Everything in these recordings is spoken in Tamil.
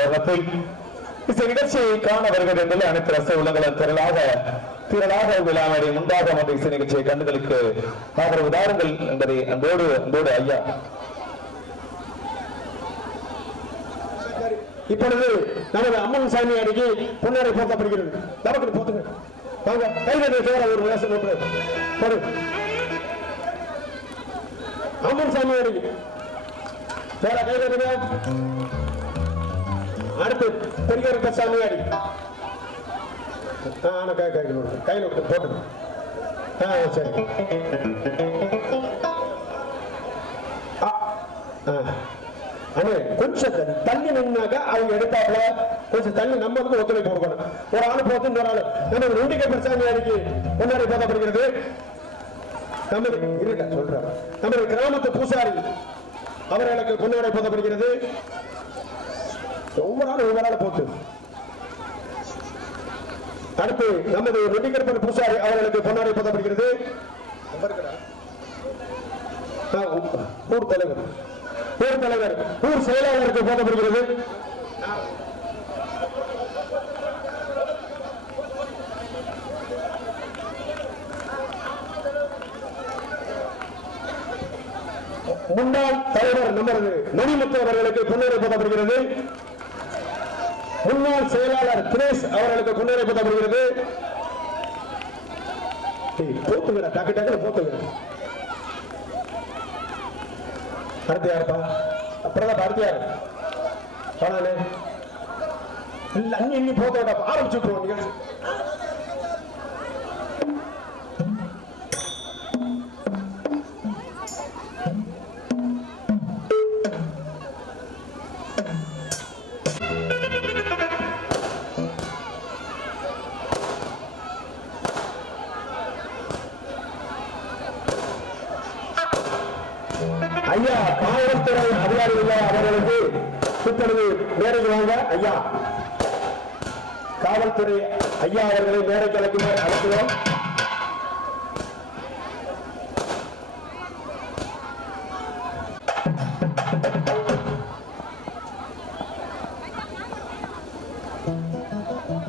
வகுப்பில் இந்த நிகழ்ச்சியை காண வருகிறது என்பது அனைத்து ரச உலகளும் திரளாக விழாமடி முன்பாக இசை நிகழ்ச்சியை கண்டுகளுக்கு ஆதரவு தாருங்கள் என்பதை அன்போடு ஐயா. இப்பொழுது நமது அம்மன் சாமி அடிக்கு பொன்னாரை போக்கப்படுகிறது. நமக்கு போத்துங்க வாங்க கைது ஒரு வேசம் போடு. அம்மன் சாமி அடிக்கு வேற கைது. அடுத்து பெரிய சாமி அடி கையில் விட்டு போட்டு. சரி அண்ணே கொஞ்சம் தள்ளி நின்னாக்க அவங்க எடுத்தாப்புல கொஞ்சம் தள்ளி நம்ம வந்து ஒத்துழைப்பு கொடுக்கணும். ஒரு ஆள் போட்டு இன்னொரு ஆள் நம்ம நொண்டிக்கை பிரசாமி அடிக்கு முன்னாடி போக்கப்படுகிறது. சொல்றேன் நமது கிராமத்து பூசாரி அவர்களுக்கு பொன்னாடை போதப்படுகிறது. ஒவ்வொரு ஆள் போட்டு. அடுத்து நமது நொண்டிக்கற்பன் பூசாரி அவர்களுக்கு பொன்னாடை போதப்படுகிறது. ஊர் தலைவர் ஊர் செயலாளருக்கு போதப்படுகிறது. முன்னாள் தலைவர் நமது மணிமுத்து அவர்களுக்கு பொன்னாடை போதப்படுகிறது. முன்னாள் செயலாளர் தினேஷ் அவர்களுக்கு பொன்னாடை போதப்படுகிறது. போத்துங்க டக்கு டக்குன்னு போத்துங்க. அடுத்து யாருப்பா? அப்புறம் அடுத்து யாரு போனானே இல்ல அண்ணி போத்தோட ஆரம்பிச்சுட்டுருவோம் நிகழ்ச்சி. ஐயா காவல்துறை அதிகாரிகள் அவர்களுக்கு இப்பொழுது மேடைக்கு வாங்க. ஐயா காவல்துறை ஐயா அவர்களை மேடைக்கு அழைக்கிறோம்.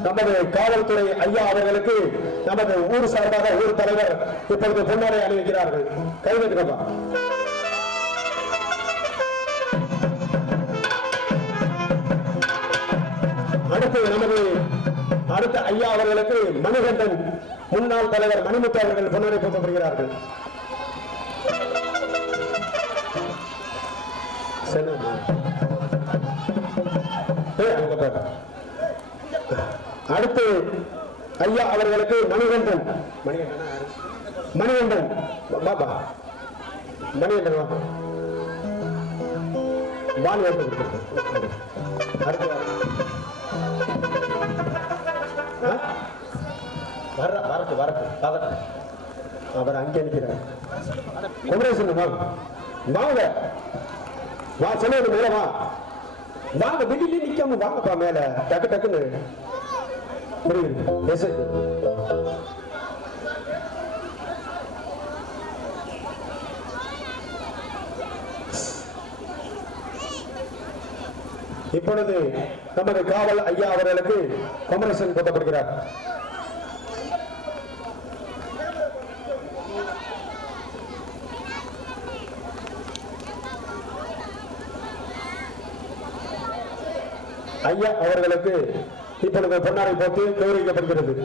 நமது காவல்துறை ஐயா அவர்களுக்கு நமது ஊர் சார்பாக ஊர் தலைவர் இப்பொழுது பொன்னாடை அணிவிக்கிறார்கள். கைவிட்டுக்கப்பா. அடுத்த ஐயா அவர்களுக்கு மணிகண்டன் முன்னாள் தலைவர் மணிமுத்து அவர்கள் பொன்னாடை போக்கப்படுகிறார்கள். அடுத்து ஐயா அவர்களுக்கு மணிகண்டன் பாபா மணிகண்டன் வாணி அடுத்து அவர் அங்கே நிற்கிறார். வாங்க வா சொல்லுவது மேல வாங்க வெளியில நிக்காம வாங்கப்பா மேல டக்கு டக்குன்னு இப்பொழுது நமது காவல் ஐயா அவர்களுக்கு கொமரேசன் போட்டப்படுகிறார். ஐயா அவர்களுக்கு இப்பொழுது பொன்னாடை போட்டு கௌரவிக்கப்படுகிறது.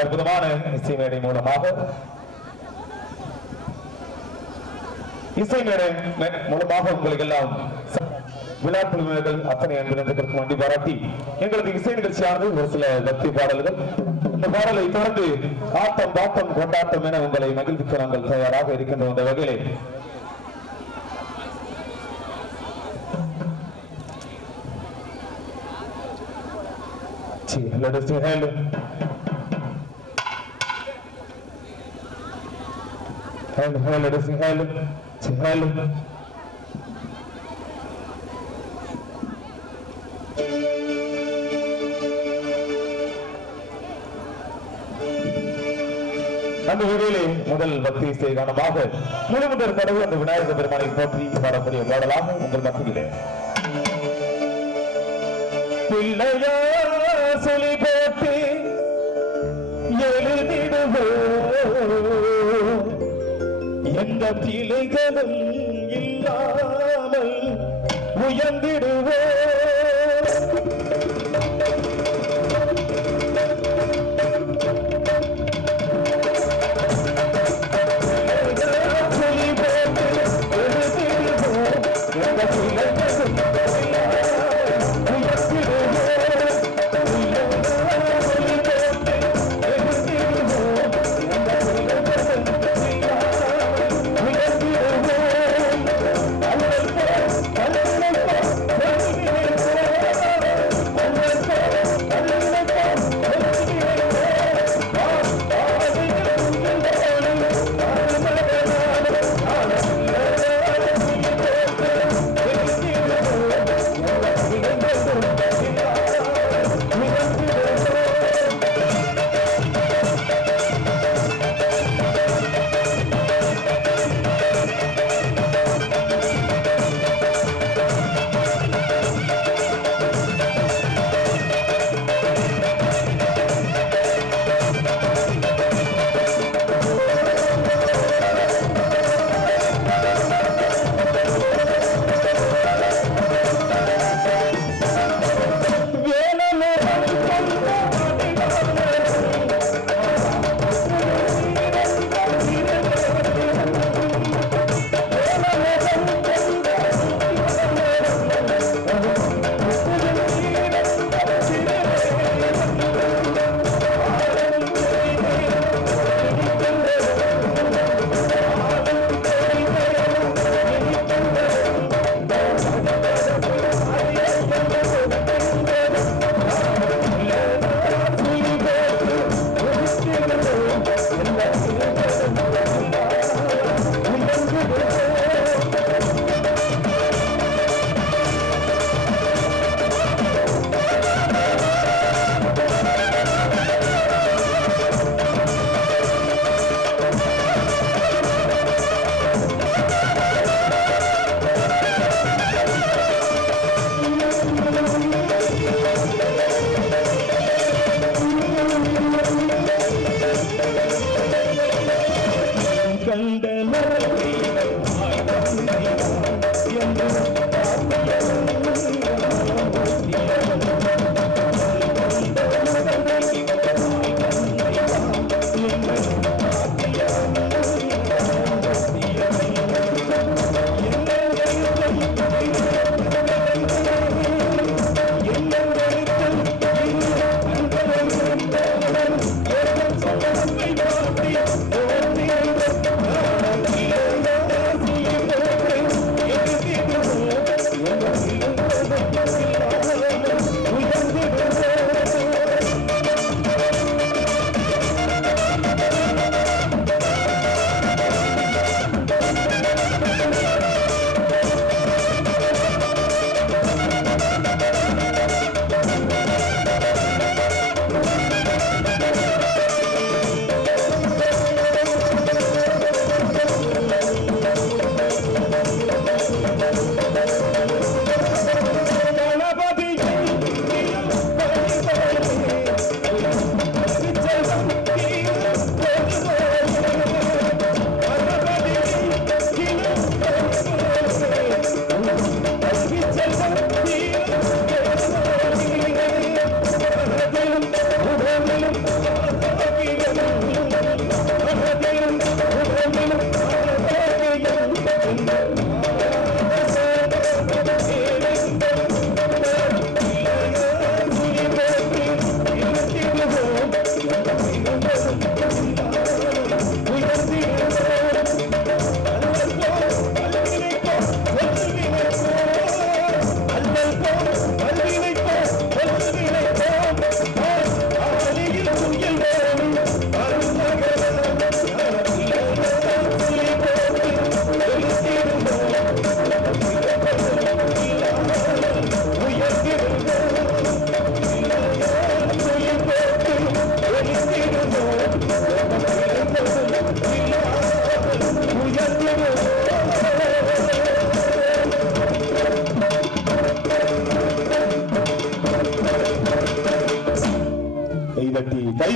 அற்புதமான இசை மேடை மூலமாக உங்களுக்கு எல்லாம் விழா குழுவினர்கள் அத்தனை அன்பினர்களுக்கு வண்டி பாராட்டி எங்களது இசை நிகழ்ச்சியானது ஒரு சில பக்தி பாடல்கள். இந்த பாடலை தொடர்ந்து ஆட்டம் பாட்டம் கொண்டாட்டம் என உங்களை மகிழ்விக்க நாங்கள் தயாராக இருக்கின்ற இந்த வகையிலே let us hand let us hand அந்த வகையிலே முதல் பக்தி இசை காரணமாக முழுமுதல் கடவு அந்த விநாயகர் பெருமானை போற்றி பாடக்கூடிய பாடலாக உங்கள் மத்தியிலே பிள்ளையா சொல்லி போட்டு எழுதிடுவோ எந்த பிள்ளைகளும் இல்லாமல் உயர்ந்திடுவோ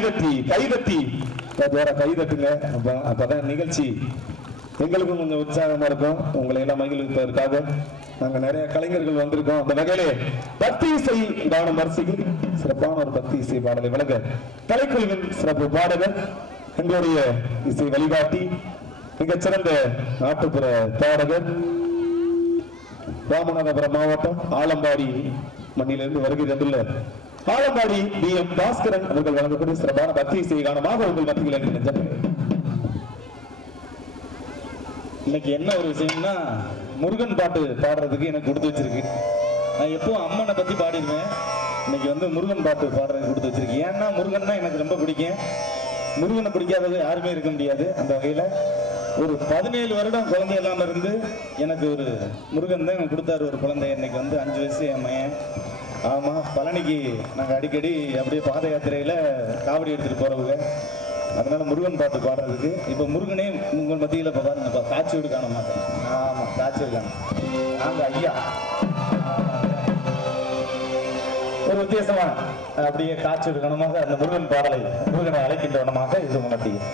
கைதட்டி கைதட்டுங்க. அப்பதான் நிகழ்ச்சி எங்களுக்கும் கொஞ்சம் உற்சாகமா இருக்கும். உங்களை எல்லாம் மகிழ்விப்பதற்காக நாங்க நிறைய கலைஞர்கள் வந்திருக்கோம். அந்த வகையிலே பக்தி இசை காணும் வரிசையில் சிறப்பான ஒரு பக்தி இசை பாடலை வழங்க கலைக்குழுவின் சிறப்பு பாடகர், எங்களுடைய இசை வழிகாட்டி, மிகச்சிறந்த நாட்டுப்புற பாடகர், ராமநாதபுரம் மாவட்டம் ஆலம்பாடி மண்ணிலிருந்து வருகை தந்துள்ள ஆலம்பாடி DM பாஸ்கரன் அவர்கள் வழங்கக்கூடிய சிறப்பான பக்தி இசை காணமாக உங்கள் மத்தியில் இன்னைக்கு என்ன ஒரு விஷயம்னா, முருகன் பாட்டு பாடுறதுக்கு எனக்கு கொடுத்து வச்சிருக்கு. நான் எப்பவும் அம்மனை பத்தி பாடிடுவேன், இன்னைக்கு வந்து முருகன் பாட்டு பாடுறதுக்கு கொடுத்து வச்சிருக்கு. ஏன்னா முருகன் தான் எனக்கு ரொம்ப பிடிக்கும். முருகனை பிடிக்காதவங்க யாருமே இருக்க முடியாது. அந்த வகையில ஒரு 17 வருடம் குழந்தை இல்லாம இருந்து எனக்கு ஒரு முருகன் தான் கொடுத்தாரு ஒரு குழந்தை. இன்னைக்கு வந்து 5 வயசு என் மையன். ஆமா, பழனிக்கு நாங்க அடிக்கடி அப்படியே பாத யாத்திரையில காவடி எடுத்துட்டு போறவங்க. அதனால முருகன் பாட்டு பாடுறதுக்கு இப்ப முருகனே உங்கள் மத்தியில இப்ப பாருங்க, காட்சியோடு காண மாட்டேன். ஆமா, காட்சியோடு காணும். நாங்க ஐயா ஒரு வித்தியாசமா அப்படியே காட்சியோடு கணமாக அந்த முருகன் பாடலை முருகனை அழைக்கின்ற வண்ணமாக இது மத்தியில்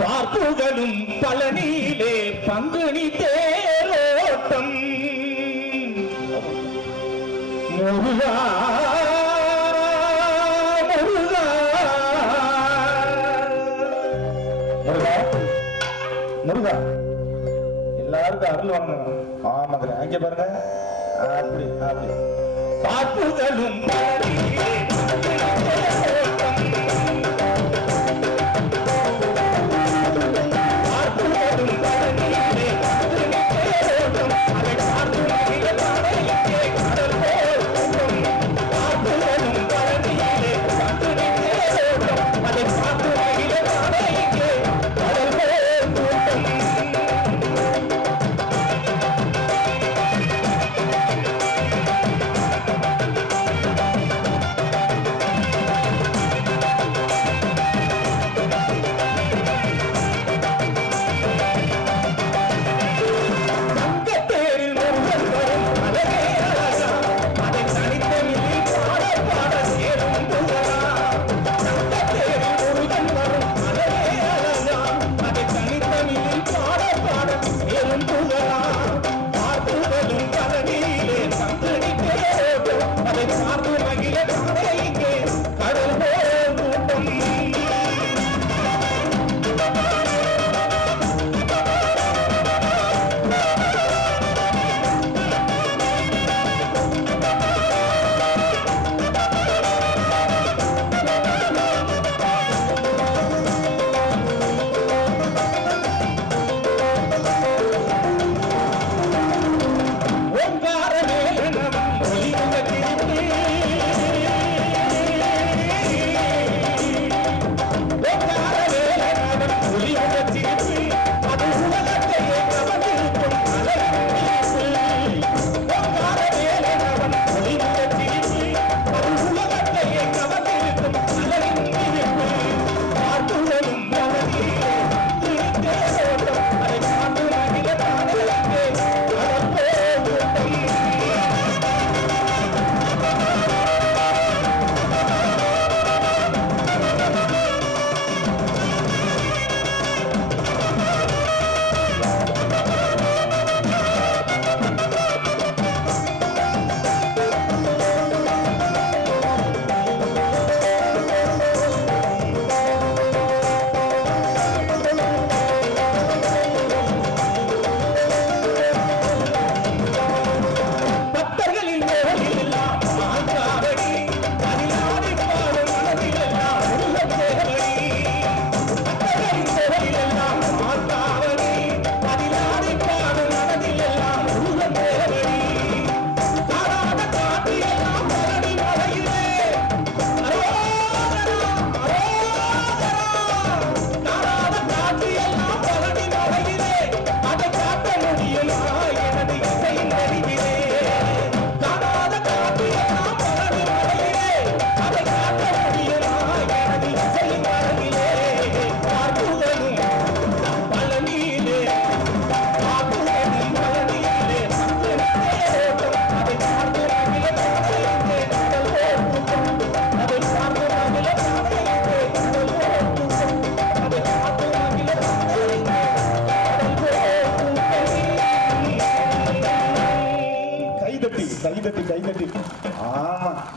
பார்ப்புகளும் பழனியிலே பங்குனி தேரோட்டம் முருகா முருகா முருகா முருகா எல்லாருக்கும் அருள் வாங்கணும். ஆமாங்க, அங்க பாருங்க, அப்படி அப்படி பார்ப்புகளும் பழனியிலே பாட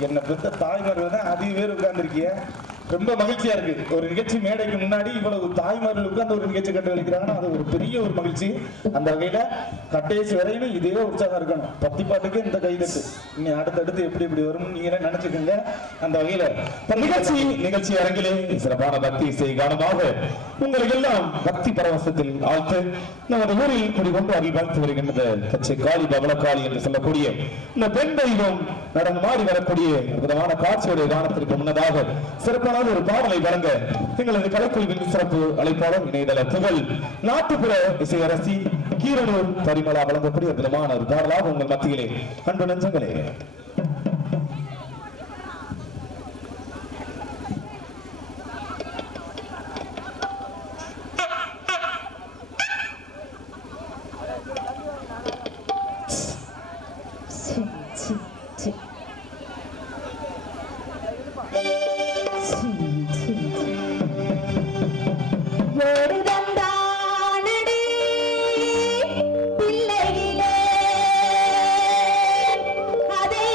என்னை பெற்ற தாய்மார்கள் தான் அதிக பேர் உட்கார்ந்துருக்கீங்க. ரொம்ப மகிழ்ச்சியா இருக்கு. ஒரு நிகழ்ச்சி மேடைக்கு முன்னாடி இவ்வளவு தாய்மார்கள் உட்கார்ந்து ஒரு நிகழ்ச்சி கட்டு வலிக்கிறாங்கன்னா அது ஒரு பெரிய ஒரு மகிழ்ச்சி. அந்த வகையில கடைசி வரையிலும் இதே உற்சாகம் இருக்கணும். பத்தி பாட்டுக்கு இந்த கைதட்டு இனி அடுத்தடுத்து எப்படி எப்படி வரும் நீங்க நினைச்சுக்கோங்க. அந்த வகையில நிகழ்ச்சி அரங்கிலே சிறப்பான பக்தி இசை காரணமாக உங்களுக்கு எல்லாம் பக்தி பரவசத்தில் ஆழ்த்து நமது ஊரில் குடிகொண்டு அருள் வாழ்த்து வருகின்றது கச்சை காளி பவளக்காளி என்று சொல்லக்கூடிய இந்த பெண் தெய்வம் நடனமாடி வரக்கூடிய விதமான காட்சியுடைய காலத்திற்கு முன்னதாக சிறப்பான ஒரு பாடலை வழங்க எங்களது கலைக்குழுவின் சிறப்பு அழைப்பாளர் இணையதள புகழ் நாட்டுப்புற இசையரசி கீரனூர் பரிமளா வழங்கக்கூடிய விதமான ஒரு பாடலாக உங்கள் மத்தியிலே அன்பு நெஞ்சங்களே. பிள்ளையிலே அதை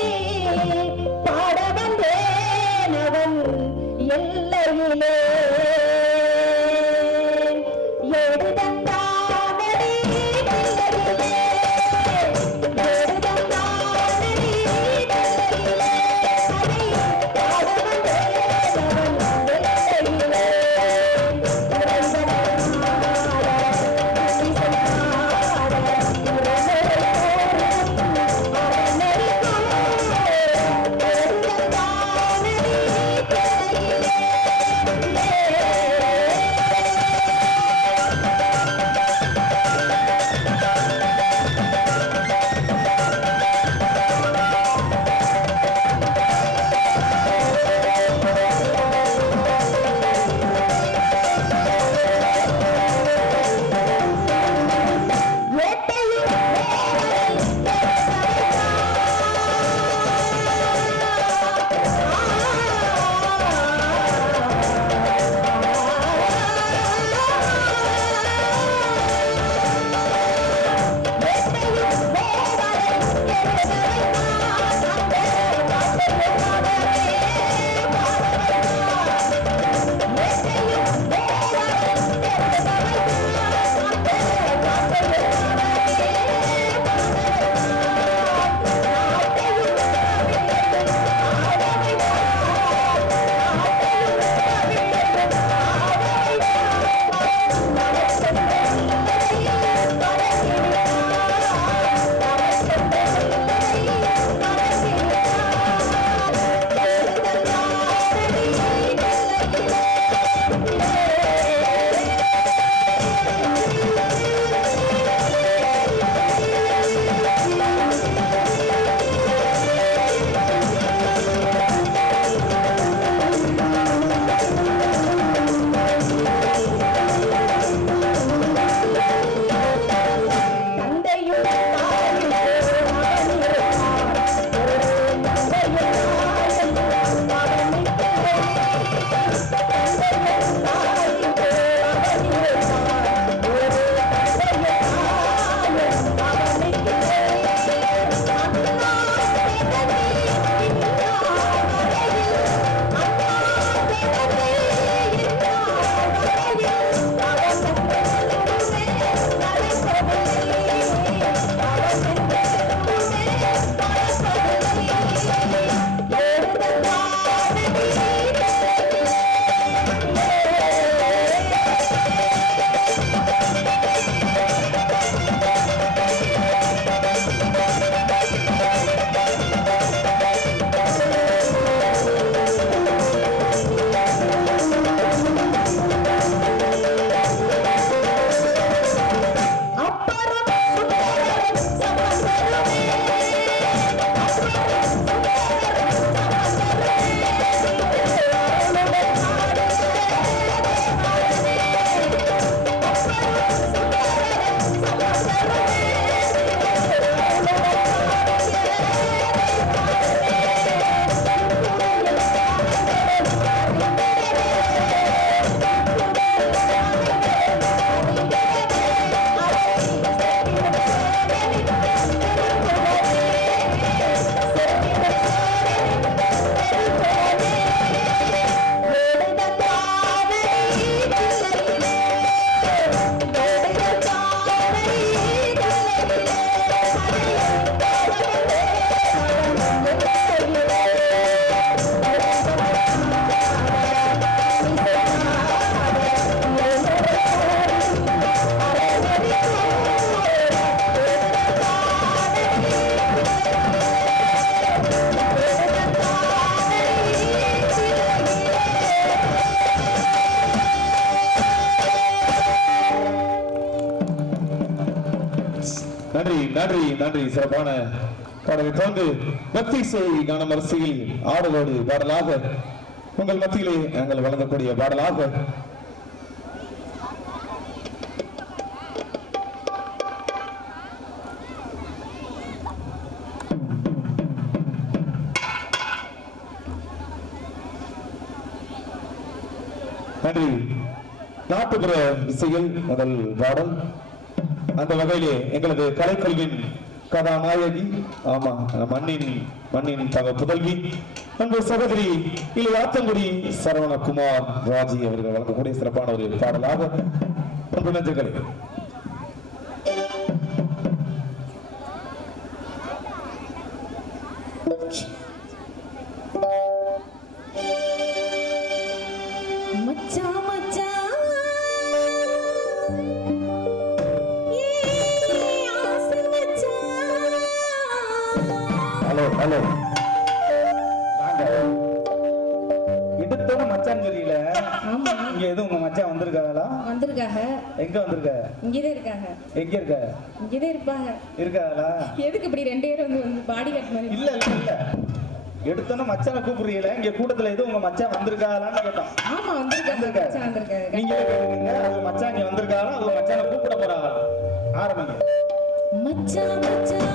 நன்றி நன்றி நன்றி. சிறப்பான பாடலை தொடர்ந்து பக்தி இசை கானம் வரிசையில் ஆடலோடு பாடலாக உங்கள் மத்தியிலே நாங்கள் வழங்கக்கூடிய பாடலாக நன்றி. நாட்டுப்புற இசையில் முதல் பாடல். அந்த வகையிலே எங்களது கலைக்கல்வின் கதாநாயகி, ஆமா மண்ணின் தக புதல்வி அன்பு சகோதரி ஆத்தங்குடி சரவணகுமார் ராஜி அவர்கள் வழங்கக்கூடிய சிறப்பான ஒரு பாடலாக அன்பு நெஞ்சங்களே. ஹலோ எடுத்தோட மச்சான் சொல்லியில இங்க எதுவும் உங்க மச்சான் வந்திருக்காங்களா? வந்திருக்காங்க. எங்க வந்திருக்க? இங்கதான் இருக்காங்க. எங்க இருக்க? இங்கதான் இருப்பாங்க. இருக்காங்களா? எதுக்கு இப்படி ரெண்டு பேரும் வந்து பாடி கட் மாதிரி? இல்ல இல்ல இல்ல, எடுத்தோட மச்சான கூப்பிடுறீங்களா? இங்க கூட்டத்துல எதுவும் உங்க மச்சான் வந்திருக்காங்களான்னு கேட்டோம். ஆமா வந்திருக்காங்க. நீங்க கேக்குறீங்க அது மச்சான் இங்க வந்திருக்காங்களா, அது மச்சான கூப்பிட போறாங்க. ஆரம்பிங்க. மச்சான் மச்சான்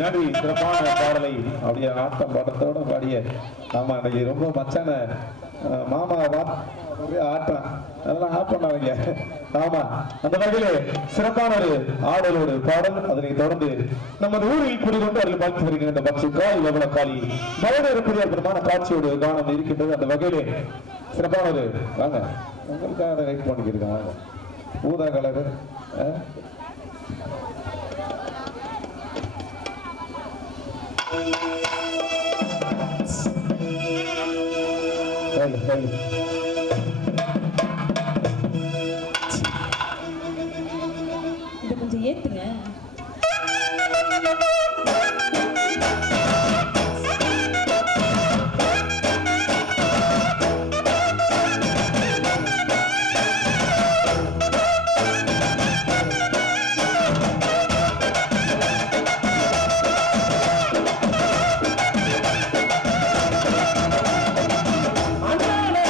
நன்றி சிறப்பான பாடலை அப்படியே ஆட்டம் பாட்டத்தோட பாடிய ஆமா இன்னைக்கு ரொம்ப மச்சான மாமா ஒரே ஆட்டம் அதெல்லாம் ஆட் பண்ணாதீங்க. ஆமா அந்த வகையிலே சிறப்பான ஒரு ஆடலோடு பாடல் அதனை தொடர்ந்து நமது ஊரில் குடிகொண்டு அதில் பார்த்து வருகின்ற பக்ஷி காலி லவண காலி மலையேறக்கூடிய அற்புதமான காட்சியோடு காணம் இருக்கின்றது. அந்த வகையிலே சிறப்பான ஒரு வாங்க உங்களுக்காக அதை வெயிட் பண்ணிக்கிருக்கேன் வாங்க ஊதா கலர் இதை கொஞ்சம் ஏத்துங்க. அண்ணாலே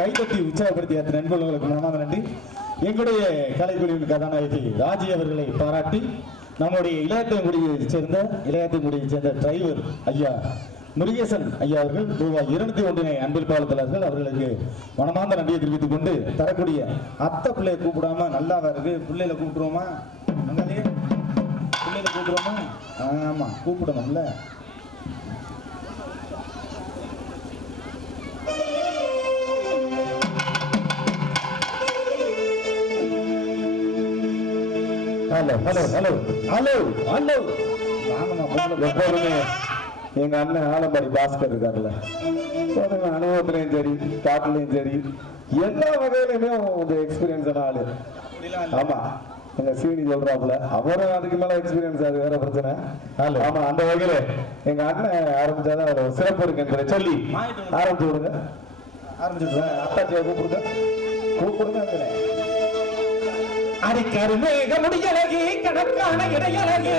கைதட்டி உற்சாகப்படுத்திய நண்பர்களுக்கு மனமார்ந்த நன்றி. எங்களுடைய கலைக்குழுவின் கதாநாயகி ராஜி அவர்களை பாராட்டி நம்முடைய இளையாத்தங்குடியைச் சேர்ந்த டிரைவர் ஐயா முருகேசன் ஐயா அவர்கள் ரூபாய் 201 அன்பில் பாலத்தலர்கள் அவர்களுக்கு மனமார்ந்த நன்றியை தெரிவித்துக் கொண்டு தரக்கூடிய அத்தை பிள்ளைய கூப்பிடாம நல்லாவா இருக்கு. பிள்ளைகளை கூப்பிடுவோமா? அங்கே பிள்ளைகளை கூப்பிடுவோமா? ஆமா கூப்பிடணும்ல. Hello hello hello hello hello எப்போதுமே எங்க அண்ணன் ஆலம்பாடி பாஸ்கர் இருக்காருல்ல, அனுபவத்திலையும் சரி பாட்டுலையும் சரி எல்லா வகையிலுமே ஒரு எக்ஸ்பீரியன்ஸான ஆளு. ஆமா எங்க சீனி சொல்றாப்புல அவரும் அதுக்கு மேல எக்ஸ்பீரியன்ஸ், அது வேற பிரச்சனை. ஆமா அந்த வகையில எங்க அண்ணன் ஆரம்பிச்சாதான் ஒரு சிறப்பு இருக்கு என்பதை சொல்லி ஆரம்பிச்சு விடுங்க. ஆரம்பிச்சுடுறேன். அத்தாச்சியை கூப்பிடுங்க. அடிக்கரு மேக முடியலகே கடற்கான இடையலகே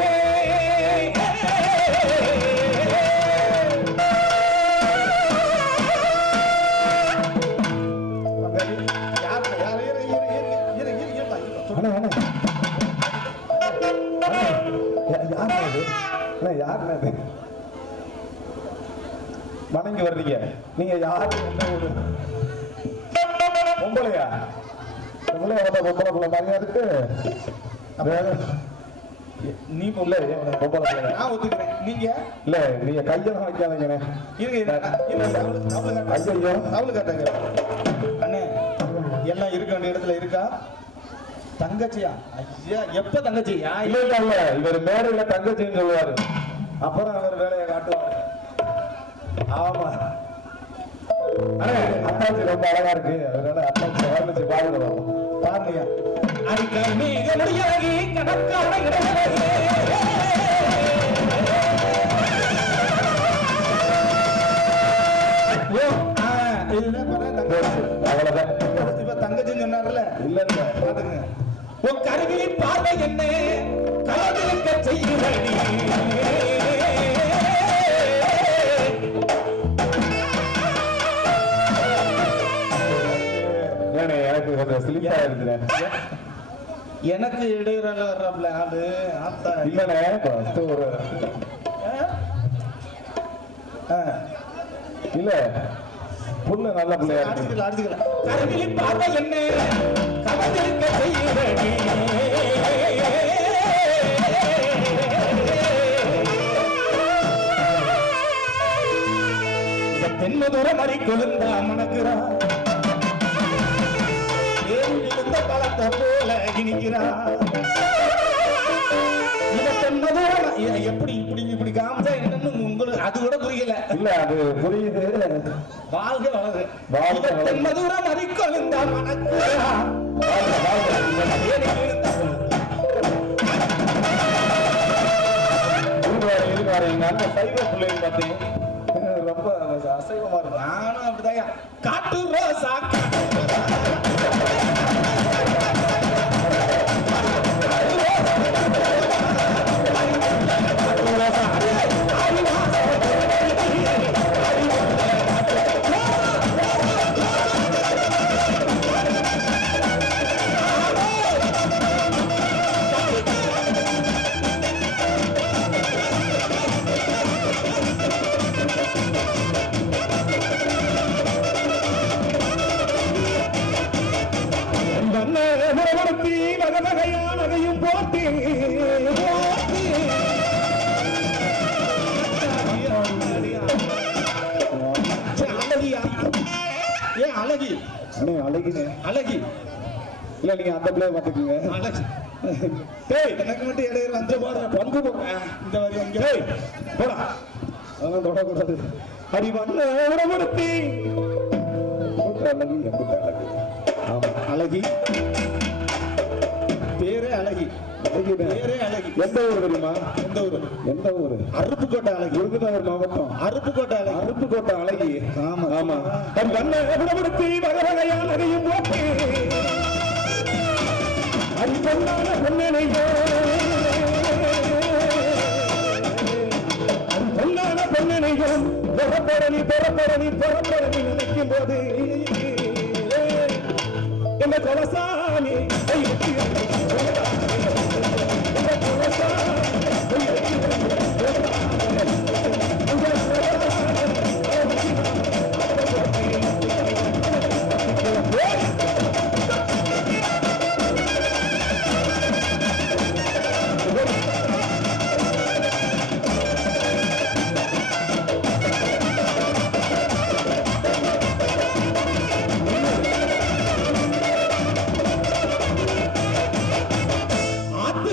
வணங்கி வர்றீங்க நீங்க யாரு? பொம்பளையா? பொம்பளை மாதிரியா இருக்கு. நீ பொம்பளை நான் ஒத்துக்கிறேன். நீங்க இல்ல நீங்க கையெல்லாம் வைக்காதீங்க. அவளு காட்டாங்க அண்ணே. எல்லாம் இருக்க வேண்டிய இடத்துல இருக்கா? தங்கச்சியா? ஐயா எப்ப தங்கச்சியா? இல்ல இல்ல இல்ல இவர் மேடையில தங்கச்சின்னு சொல்லுவாரு, அப்புறம் அவர் வேலையை காட்டுவாரு. ஆமா அத்தாச்சி ரொம்ப அழகா இருக்கு, அதனால அத்தாச்சி வர்ணிச்சு பாருங்க. பாருங்க. அடிக்கரு மேக முடியலகே கடற்கான இடையலகே அவ்வளவுதான். இப்ப தங்கச்சின்னு சொன்னார்ல. இல்ல இல்ல பாத்துங்க. உன் கருவியின் பார்வை என்ன காதலிக்க செய்கிறடி. எனக்கு கொஞ்சம் சிலிப்பா இருக்கிறேன். எனக்கு இடையிறால வர்றாப்ல ஆளு ஆத்தா இல்லனே ஒரு இல்ல புள்ள நல்ல பிள்ளையா இருக்கு. அடிச்சுக்கலாம். கருவியின் பார்வை என்ன காதலிக்க செய்கிறடி. தென்மதுர மறி கொழுந்தா மணக்குறா இருந்த பழத்தை போல இனிக்கிறா. எப்படி இப்படி இப்படி காமிச்சா என்னன்னு உங்களுக்கு அது கூட புரியல. இல்ல அது புரியுது. வாழ்க வளரு. வாழ்க தென்மதுர மறி கொழுந்தா மணக்குறா. எங்க அண்ணன் சைவ பிள்ளைங்க பார்த்தீங்க ரொம்ப அசைவமா இருக்கு. நானும் அப்படிதான். காட்டு ரோசா வகையும் போட்டி அழகி அழகி இல்ல நீங்க அந்த பிள்ளைய பாத்துக்கீங்க. எனக்கு மட்டும் இடையில அந்த பாடுற பங்கு இந்த வரி அங்கே போடா அவங்க தொடக்கூடாது. அடி வந்த உடம்படுத்தி அழகி எம்பிட்ட அழகு. ஆமா அழகி பேரே அழகி. பேரே அழகி. எந்த ஊர் தெரியுமா? எந்த ஊரு? எந்த ஊரு? அருப்புக்கோட்டை அழகி. விருதுநகர் மாவட்டம் அருப்புக்கோட்டை அழகி. அருப்புக்கோட்டை அழகி. ஆமா ஆமா. தன் கண்ணை உடம்படுத்தி வகையால் அதையும் போட்டு அடி பொன்னான பொன்னனையோ அடி பொன்னான பொன்னனையோ பொறப்பரணி நினைக்கும் போது அந்த கொலசாமி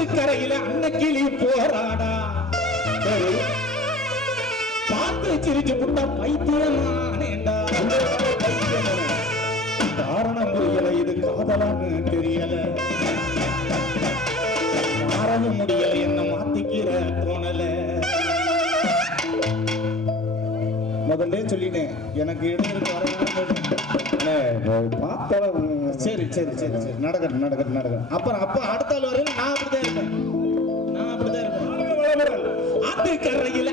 கரையில அன்னக்கிளி போராடா பார்த்து சிரிச்சு புட்டா பைத்தியமானேண்டா காரணம் புரியல இது காதலான்னு தெரியல மாறவும் முடியல என்ன மாத்திக்கிற தோணல முதல்ல சொல்லிட்டேன் எனக்கு இடையில சரி சரி சரி சரி நடக்கட்டும் நடக்கட்டும் நடக்கட்டும் அப்புறம் அப்ப அடுத்த ஆள் வரையும் நான் அப்படிதான் இருப்பேன் நான் அப்படிதான் இருப்பேன் ஆத்து கரையில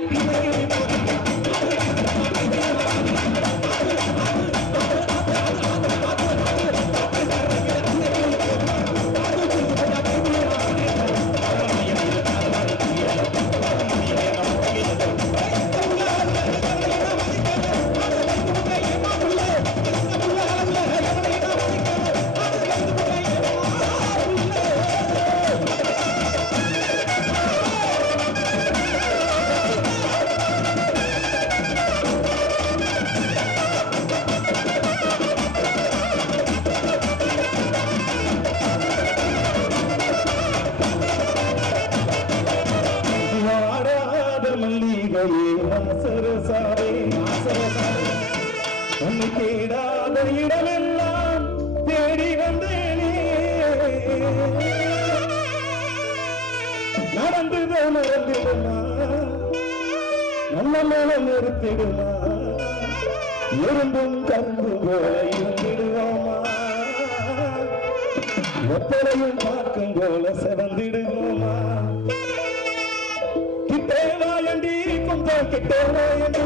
உன்னை தேடாத இடமெல்லாம் தேடி வந்தேனே நடந்துதோ மறந்துடுமா நல்ல மேலம் நிறுத்திடுமா எறும்பும் கரும்பு போல இருந்திடுவோமா எப்பளையும் பார்க்கும் போல செவந்திடுவோமா கிட்டே வாயண்டி கொஞ்சம் கிட்டே வாயண்டி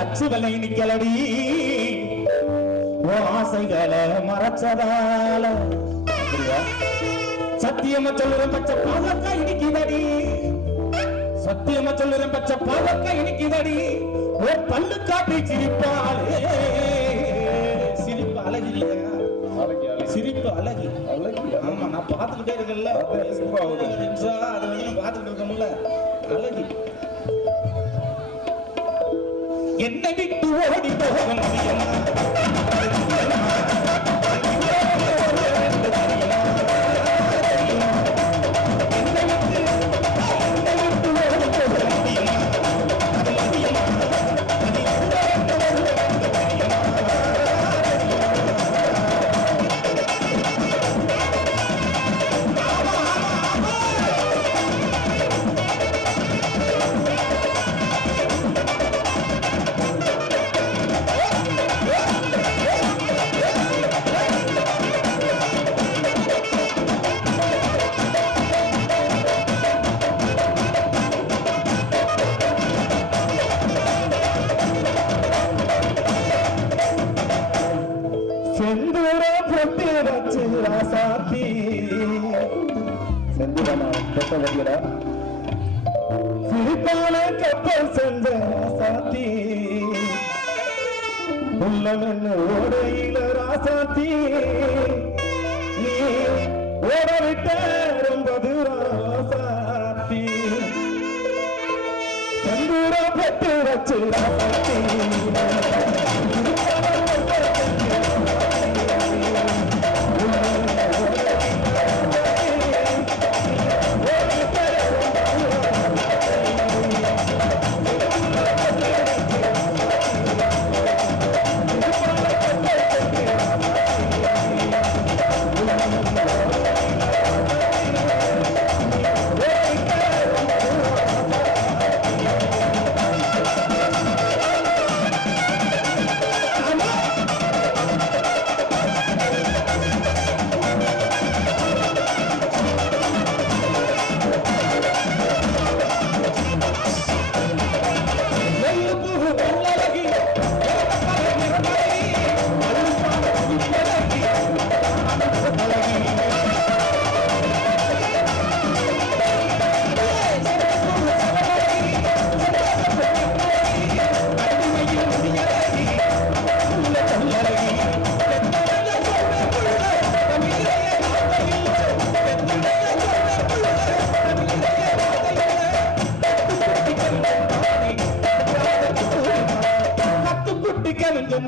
அச்சுவலை நிக்கலடி ஆசைகளை மறைச்சதால சத்தியமா சொல்லுறேன் பச்சை பாவக்கா இனிக்குதடி சத்தியமா சொல்லுறேன் பச்சை பாவக்கா இனிக்குதடி ஓ பல்லு காட்டி சிரிப்பாளே சிரிப்பு அழகு இல்லையா சிரிப்பு அழகு ஆமா நான் பார்த்துக்கிட்டே இருக்கேன்ல அது வந்து பார்த்துக்கிட்டு இருக்கோம்ல அழகு என்னை விட்டு ஓடி போக முடியுமா சிரிப்பான கப்பல் சென்ற ராசாத்தி உள்ளமென்ன ஓடையில ராசாத்தி நீ ஓட விட்ட ரொம்ப தூரம் ராசாத்தி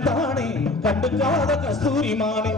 தானே கண்டுக்காத கஸ்தூரி மானே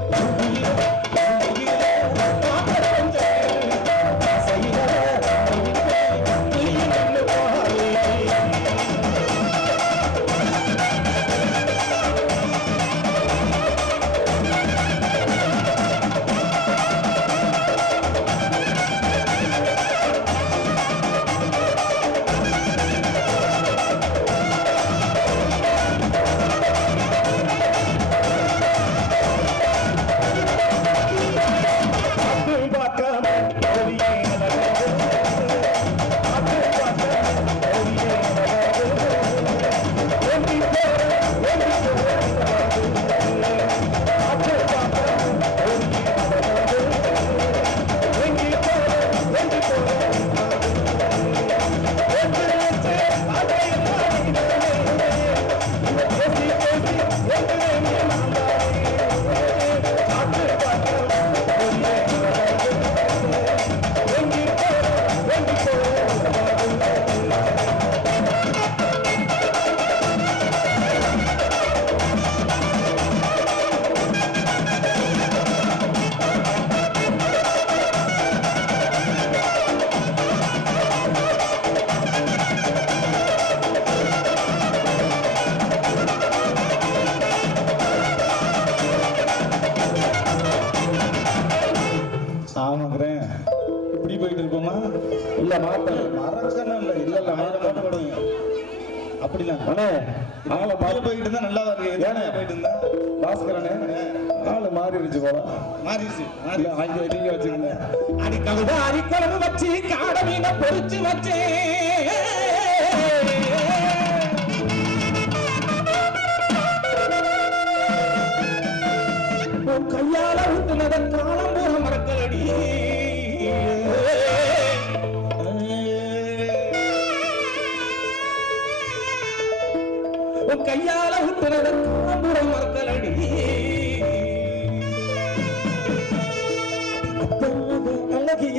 இப்படி போயிட்டு இருக்கோமா இல்ல மறக்கணும் இல்ல இல்ல இல்ல மாட்டப்படுங்க அப்படிலாம் ஆளை மாறி போயிட்டு இருந்தா நல்லா இருக்கு ஏன்னா போயிட்டு இருந்தா பாஸ்கரனே ஆளு மாறிடுச்சு போல மாறிடுச்சு அங்க நீங்க வச்சுக்கோங்க அடி கவிதை அரிக்குழம்பு வச்சு காட மீனை பொறிச்சு வச்சே கையால ஊட்டுனதன் காலம் போற மறக்கலடி கையால ஊட்டுனதன் காலம் போற மறக்கலடி அழகி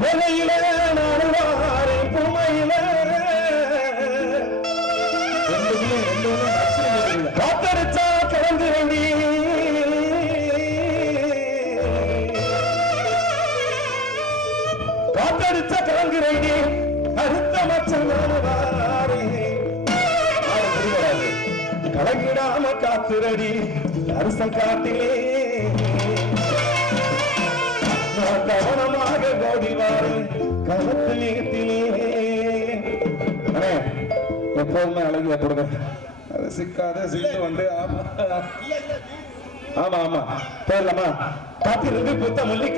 பொலையில நாடுவாரே பொம்மையில காத்தடிச்சா கிளந்து வேண்டி காத்தடிச்சா கிளங்கு வேண்டி அடுத்த மச்சம் நாடுவாரே கலங்கிடாம காத்துரடி அரசன் காட்டிலே கவனமாக கோடிவாரு கவத்து நீட்டிலே எப்போதுமே அழகு ஏற்படுங்க. அது சிக்காத சிந்து வந்து ஆமா ஆமா ஆமா போயிடலாமா? காத்திருந்து புத்த மல்லி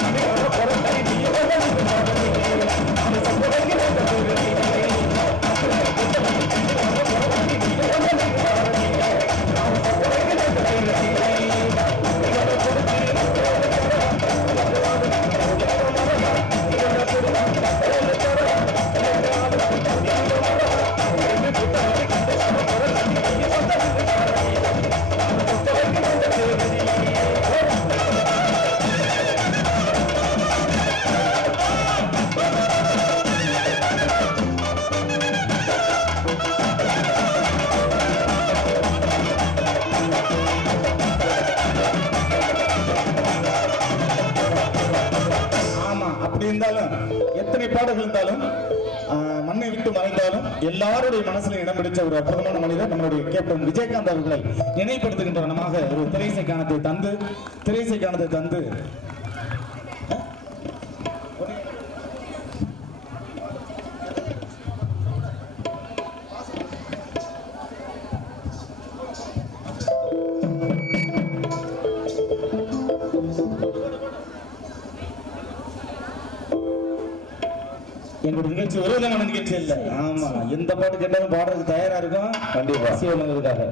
இருந்தாலும் எத்தனை பாடல்கள் இருந்தாலும் மண்ணை விட்டு மறைந்தாலும் எல்லாருடைய மனசுல இடம் பிடிச்ச ஒரு அற்புதமான மனிதர் நம்மளுடைய கேப்டன் விஜயகாந்த் அவர்களை நினைவுபடுத்துகின்ற வண்ணமாக ஒரு திரைசை காணத்தை தந்து எங்களுடைய நிகழ்ச்சி ஒரு விதமான நிகழ்ச்சி இல்ல. ஆமா, எந்த பாட்டு கேட்டாலும் பாடுறதுக்கு தயாரா இருக்கும். கண்டிப்பா சிவனுக்காக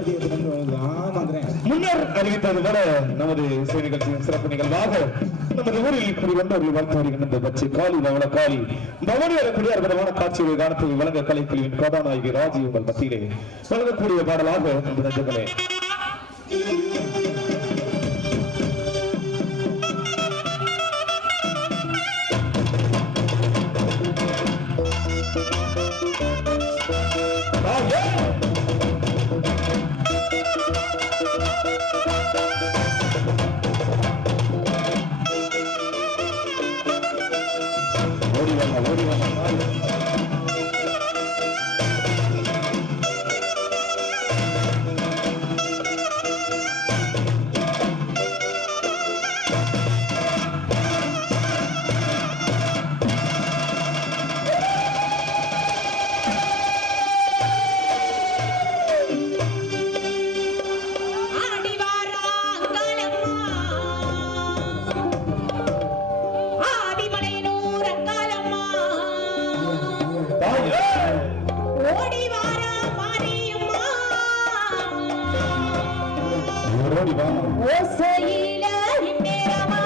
பத்தி ஆமாங்கிறேன். முன்னர் அறிவித்தது போல நமது இசை நிகழ்ச்சியின் சிறப்பு நிகழ்வாக நமது ஊரில் குடிவந்தவர்கள் வாழ்த்து வருகின்ற பச்சை காளி பவள காளி பவனி வரக்கூடிய அற்புதமான காட்சிகளை காணத்தில் வழங்க கலைக்குழுவின் கதாநாயகி ராஜி உங்கள் மத்தியிலே வழங்கக்கூடிய பாடலாக இந்த நெஞ்சங்களே ஓடி வாங்க ஓசையில இந்நேரமா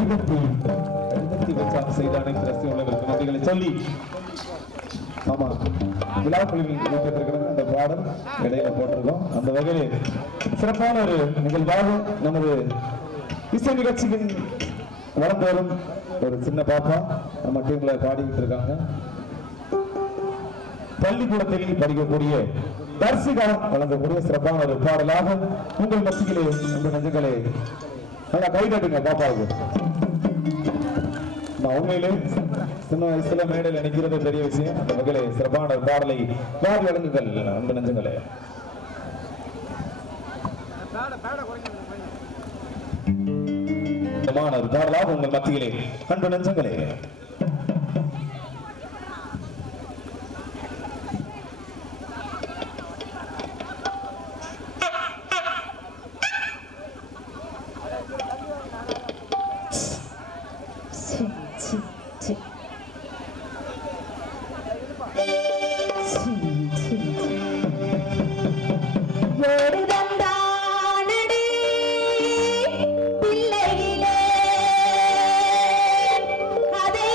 கைதட்டி வச்சாங்க செய்த அனைத்து ரசிக உள்ளவர்களுக்கு நன்றிகளை சொல்லி ஆமா விழா குழுவில் இருக்கிற அந்த பாடல் இடையில போட்டிருக்கோம். அந்த வகையில் சிறப்பான ஒரு நிகழ்வாக நமது இசை நிகழ்ச்சியின் வளர்ந்து வரும் ஒரு சின்ன பாப்பா நம்ம டீம்ல பாடிக்கிட்டு இருக்காங்க. பள்ளிக்கூடத்தில் படிக்கக்கூடிய தர்சிகா வழங்கக்கூடிய சிறப்பான ஒரு பாடலாக உங்கள் மத்தியிலே உங்கள் நெஞ்சங்களே நல்லா கைதட்டுங்க பாப்பாவுக்கு. நான் உண்மையிலே சின்ன வயசுல மேடையில் நினைக்கிறது பெரிய விஷயம். அந்த வகையிலே சிறப்பான ஒரு பாடலை பாடி வழங்குங்கள் அன்பு நெஞ்சங்களே. ஒரு பாடலாக உங்கள் மத்தியிலே அன்பு நெஞ்சங்களே. பிள்ளையிலே அதை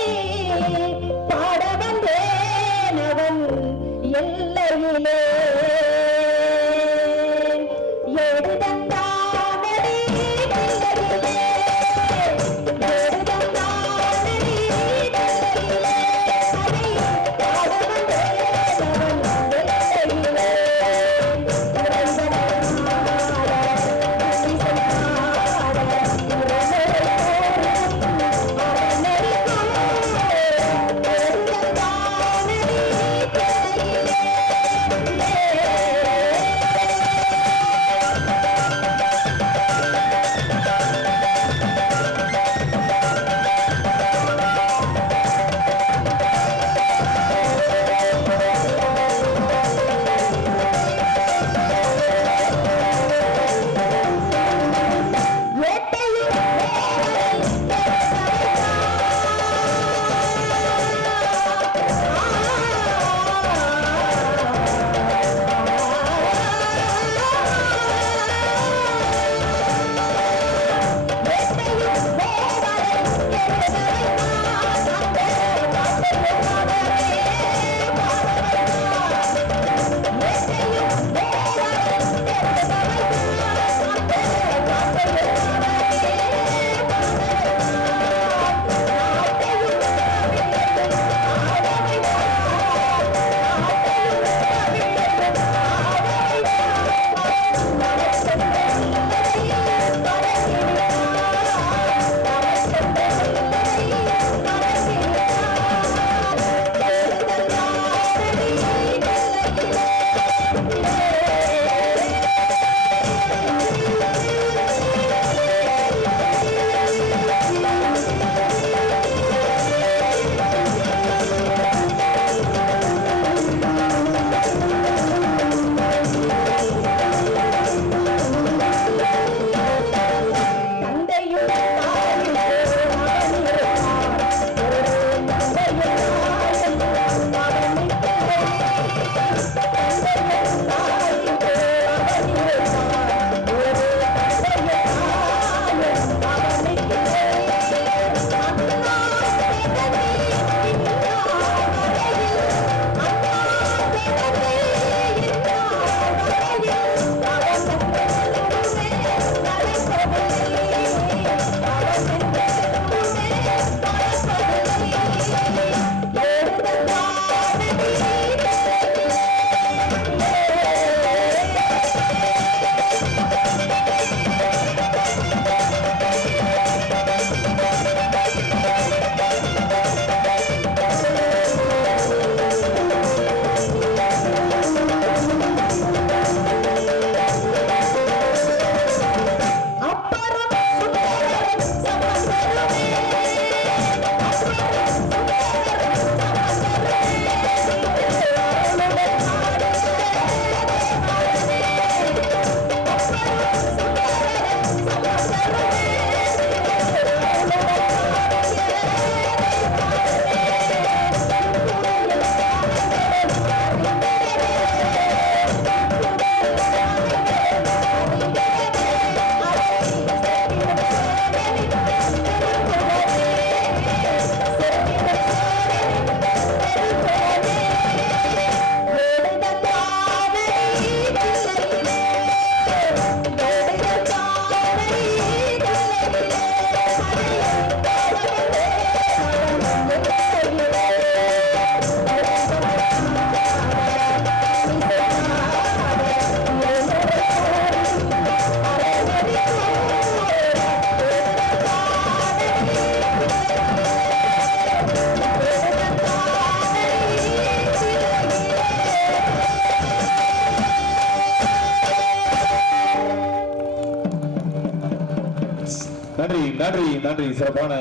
நன்றி நன்றி நன்றி. சிறப்பான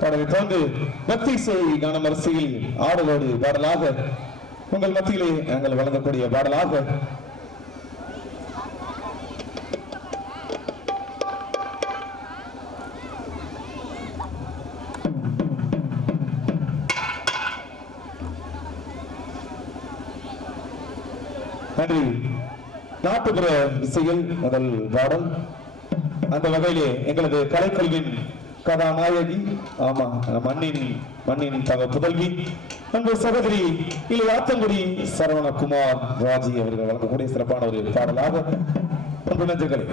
பாடலை தொடர்ந்து பக்தி செய் கானம் வரிசையில் ஆடுவோடு பாடலாக உங்கள் மத்தியிலே நாங்கள் வழங்கக்கூடிய பாடலாக நன்றி. நாட்டுப்புற இசையில் முதல் பாடல். அந்த வகையிலே எங்களது கலைக்கல்வின் கதாநாயகி, ஆமா மண்ணின் புதல்வி அன்பு சகோதரி ஆத்தங்குடி சரவணகுமார் ராஜி அவர்கள் வழங்கக்கூடிய சிறப்பான ஒரு பாடலாக அன்பு நெஞ்சங்களே.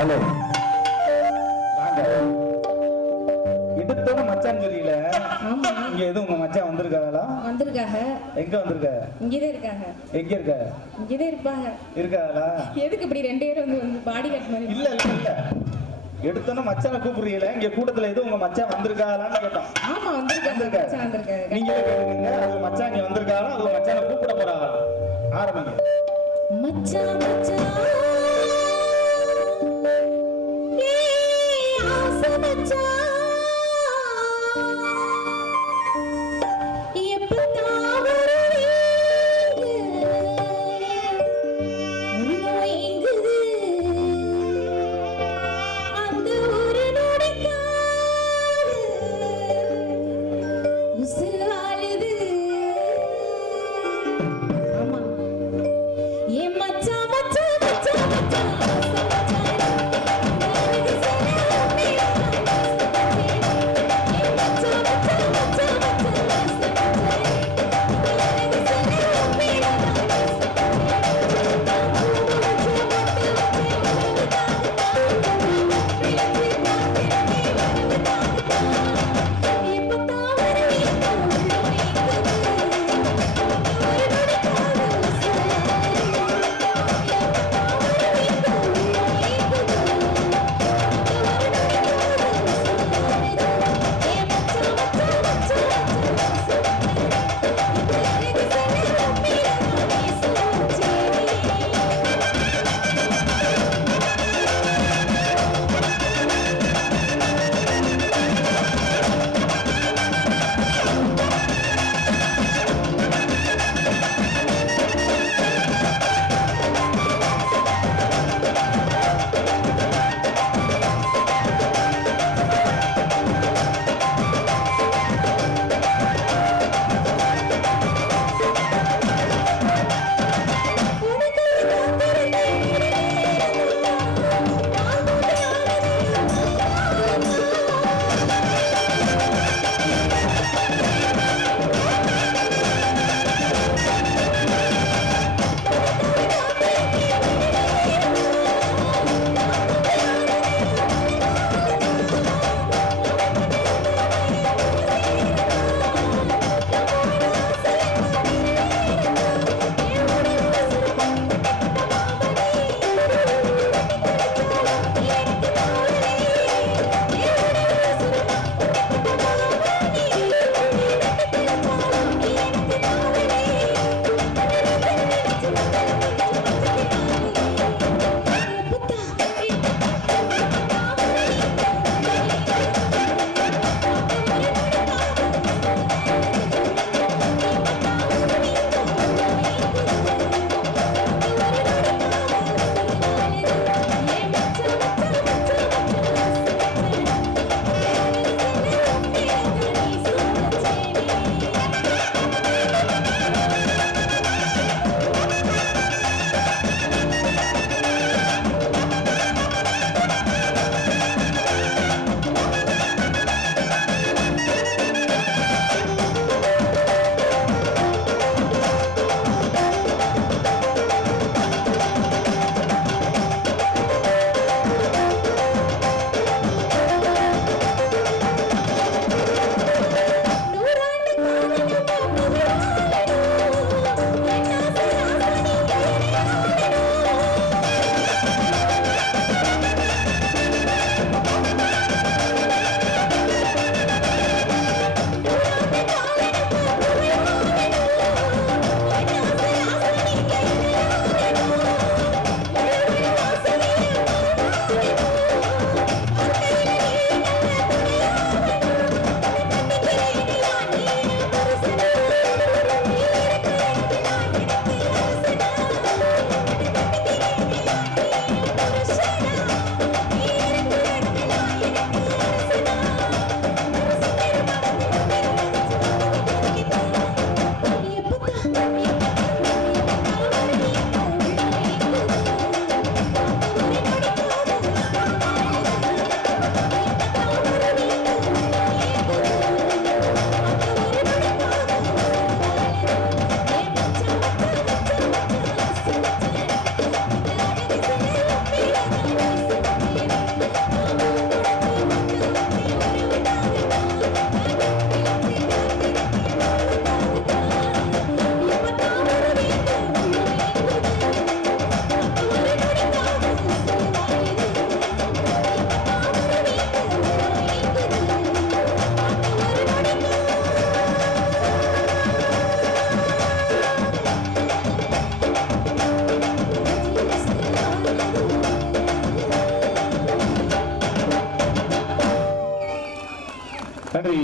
ஹலோ எடுத்தோட மச்சான் சொல்லியில இங்க எதுவும் உங்க மச்சான் வந்திருக்காங்களா? வந்திருக்காங்க. எங்க வந்திருக்க? இங்கதான் இருக்காங்க. எங்க இருக்க? இங்கதான் இருப்பாங்க. இருக்காங்களா? எதுக்கு இப்படி ரெண்டு பேரும் வந்து பாடி கட் மாதிரி? இல்ல எடுத்தோட மச்சானை கூப்பிடுறீங்களா? இங்க கூட்டத்துல எதுவும் உங்க மச்சான் வந்திருக்காங்களான்னு கேட்டோம். ஆமா வந்திருக்காங்க. வந்திருக்காங்க. நீங்க கேக்குறீங்க அது மச்சான் இங்க வந்திருக்காங்களா? அது மச்சானை கூப்பிட போறாங்க. ஆரம்பிங்க. மச்சான் மச்சான் உசை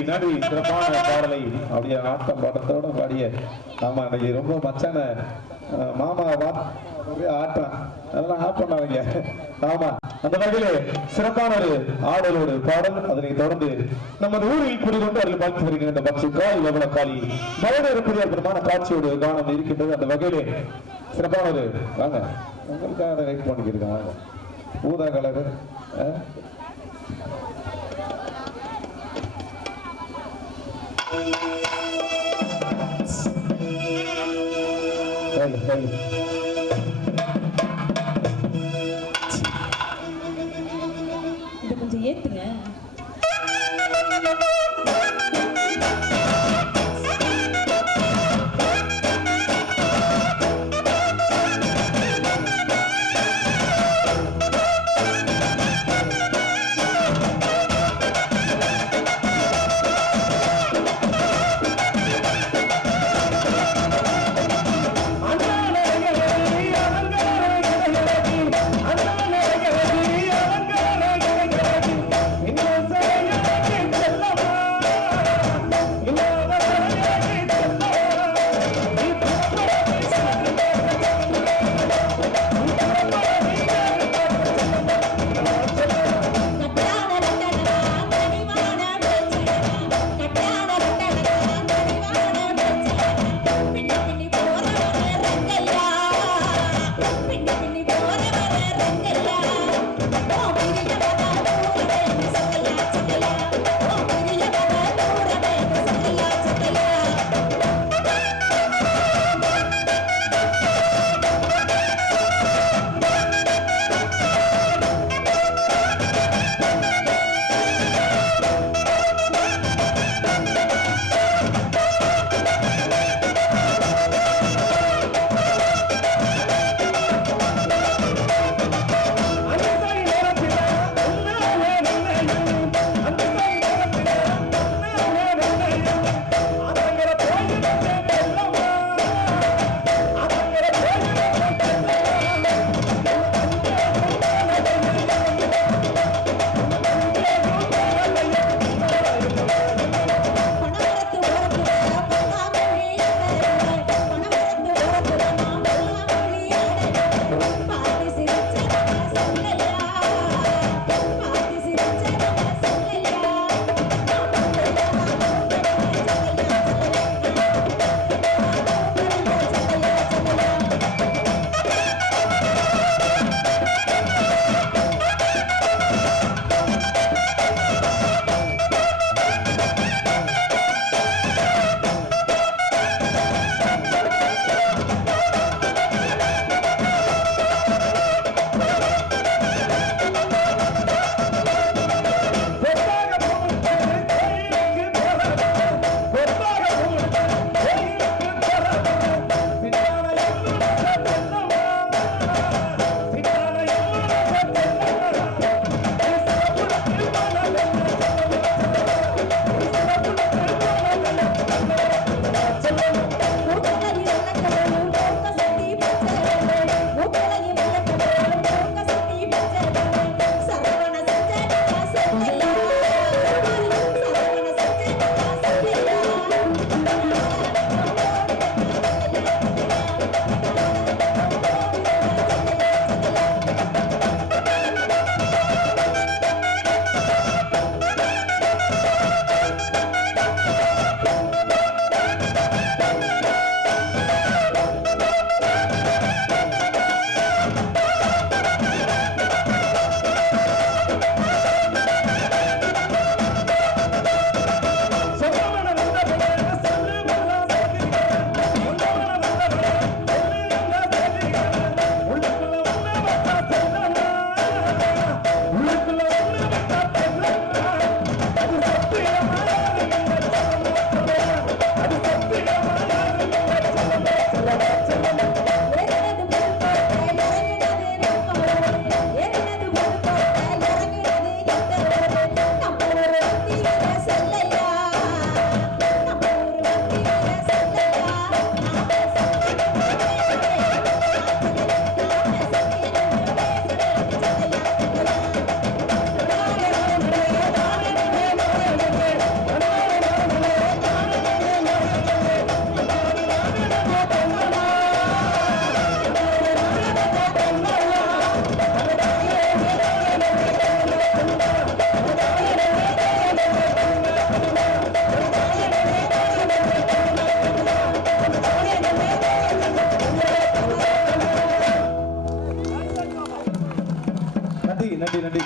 நன்றி சிறப்பான பாடலை அப்படியே ஆட்டம் பாட்டத்தோட பாடிய ஆமா இன்னைக்கு ரொம்ப மச்சான மாமா ஒரே ஆட்டம் அதெல்லாம் ஆப் பண்ணாதீங்க ஆமா அந்த வகையிலே சிறப்பான ஒரு ஆடலோடு பாடல் அதனை தொடர்ந்து நமது ஊரில் குடிகொண்டு அதில் பார்த்து வருகின்ற பக்தி காய் லவள காளி மழைநேரக்கூடிய அற்புதமான காட்சியோடு காணம் இருக்கின்றது அந்த வகையிலே சிறப்பான ஒரு வாங்க உங்களுக்காக அதை வெயிட் பண்ணிக்கிட்டு வாங்க ஊதா கலரு இதை கொஞ்சம் ஏத்துங்க. அண்ணா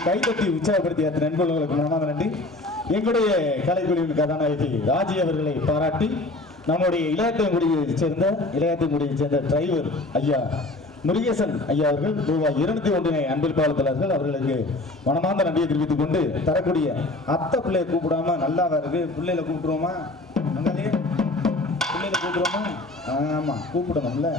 கைதட்டி உற்சாகப்படுத்திய நண்பர்களுக்கு மனமார்ந்த நன்றி. எங்களுடைய கலைக்குழுவின் கதாநாயகி ராஜி அவர்களை பாராட்டி நம்முடைய இளையாத்தங்குடியைச் சேர்ந்த டிரைவர் ஐயா முருகேசன் ஐயா அவர்கள் ரூபாய் 201 அன்பில் பாலத்தலார்கள் அவர்களுக்கு மனமார்ந்த நன்றியை தெரிவித்துக் கொண்டு தரக்கூடிய அத்தை பிள்ளைய கூப்பிடாம நல்லாவா இருக்கு. பிள்ளைகளை கூப்பிட்டுருவோமா? பிள்ளைகளை கூப்பிடுவோமா? ஆமா கூப்பிடணும்ல.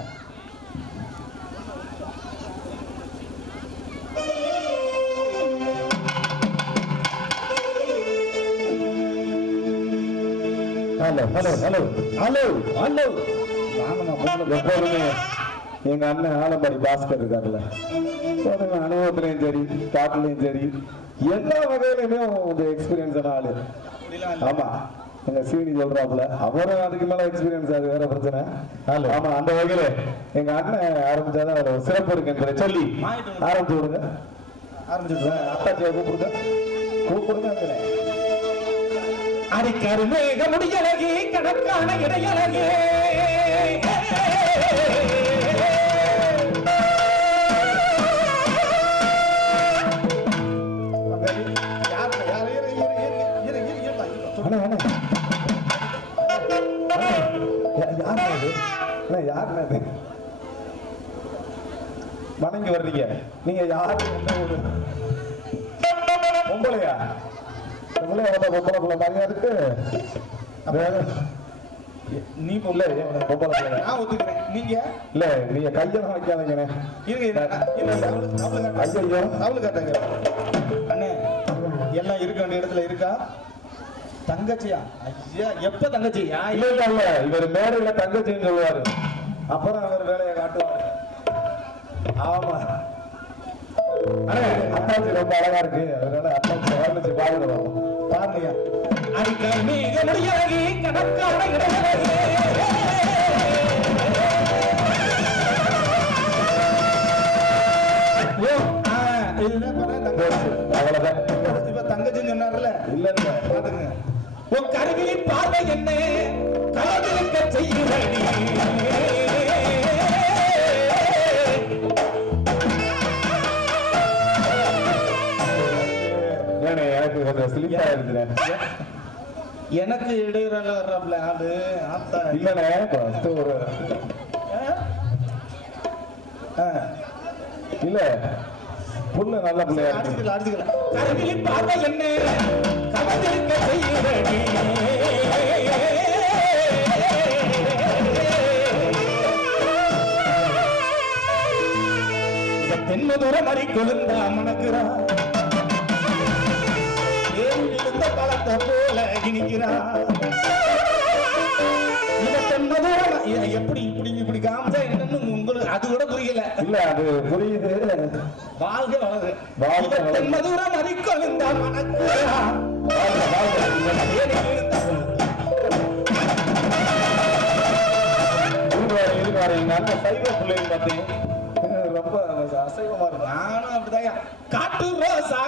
Hello hello hello hello hello. எப்போதுமே எங்க அண்ணன் ஆலம்பாடி பாஸ்கர் இருக்காருல்ல, அனுபவத்திலையும் சரி பாட்டுலையும் சரி எல்லா வகையிலுமே இந்த எக்ஸ்பீரியன்ஸான ஆளு. ஆமா எங்க சீனி சொல்றாப்புல, அவரும் அதுக்கு மேல எக்ஸ்பீரியன்ஸ், அது வேற பிரச்சனை. ஆமா அந்த வகையில எங்க அண்ணன் ஆரம்பிச்சாதான் ஒரு சிறப்பு இருக்கு என்பதை சொல்லி ஆரம்பிச்சு விடுங்க. அத்தாச்சியை கூப்பிடுங்க. அடிக்கரு மேக முடியலகே கணக்கான இடையலகே வணங்கி வர்றீங்க நீங்க யாரு? பொம்பளையா? பொம்பளை மாதிரியா இருக்கு. நீ பொம்பளை நான் ஒத்துக்கிறேன். நீங்க இல்ல நீங்க கையெல்லாம் வைக்காதீங்கண்ணே. அண்ணே எல்லாம் இருக்க வேண்டிய இடத்துல இருக்கா? தங்கச்சியா? ஐயா எப்ப தங்கச்சியா? இல்ல இல்ல இவர் மேடையில தங்கச்சின்னு சொல்லுவாரு, அப்புறம் அவர் வேலையை காட்டுவாரு. ஆமா அண்ணே அத்தாச்சி ரொம்ப அழகா இருக்கு, அதனால அத்தாச்சி வர்ணிச்சு பாடுறோம். பாருங்கய்யா. அடிக்கரு மேக முடியலகே கணக்கான இடையலகே தங்கச்சின்னு சொன்னார்ல. இல்ல இல்ல பாத்துங்க. உன் கருவியின் பார்வை என்ன காதலிக்க செய்யுறடி. எனக்கு கொஞ்சம் சிலிப்பா இருக்குது. எனக்கு இடையிறாங்க வர்றாப்ல ஆளு ஆத்தா. இல்லண்ணே ஒரு இல்ல புள்ள நல்ல பிள்ளையா அடிச்சுக்கலாம். கருவியின் பார்வை என்ன காதலிக்க செய்யுறடி. தென்மதுர மறி கொழுந்தா மணக்குறா, இருந்த பழத்தை போல இனிக்கிறா. எப்படி இப்படி காமிச்சா என்னன்னு உங்களுக்கு அது கூட புரியல. இல்ல அது புரியுது. வாழ்க வளரு. தென்மதுர மறி கொழுந்தா மணக்குறா. நல்ல சைவ பிள்ளைங்க பார்த்தீங்க, ரொம்ப அசைவமா இருக்கு. நானும் அப்படிதான். காட்டு ரோசா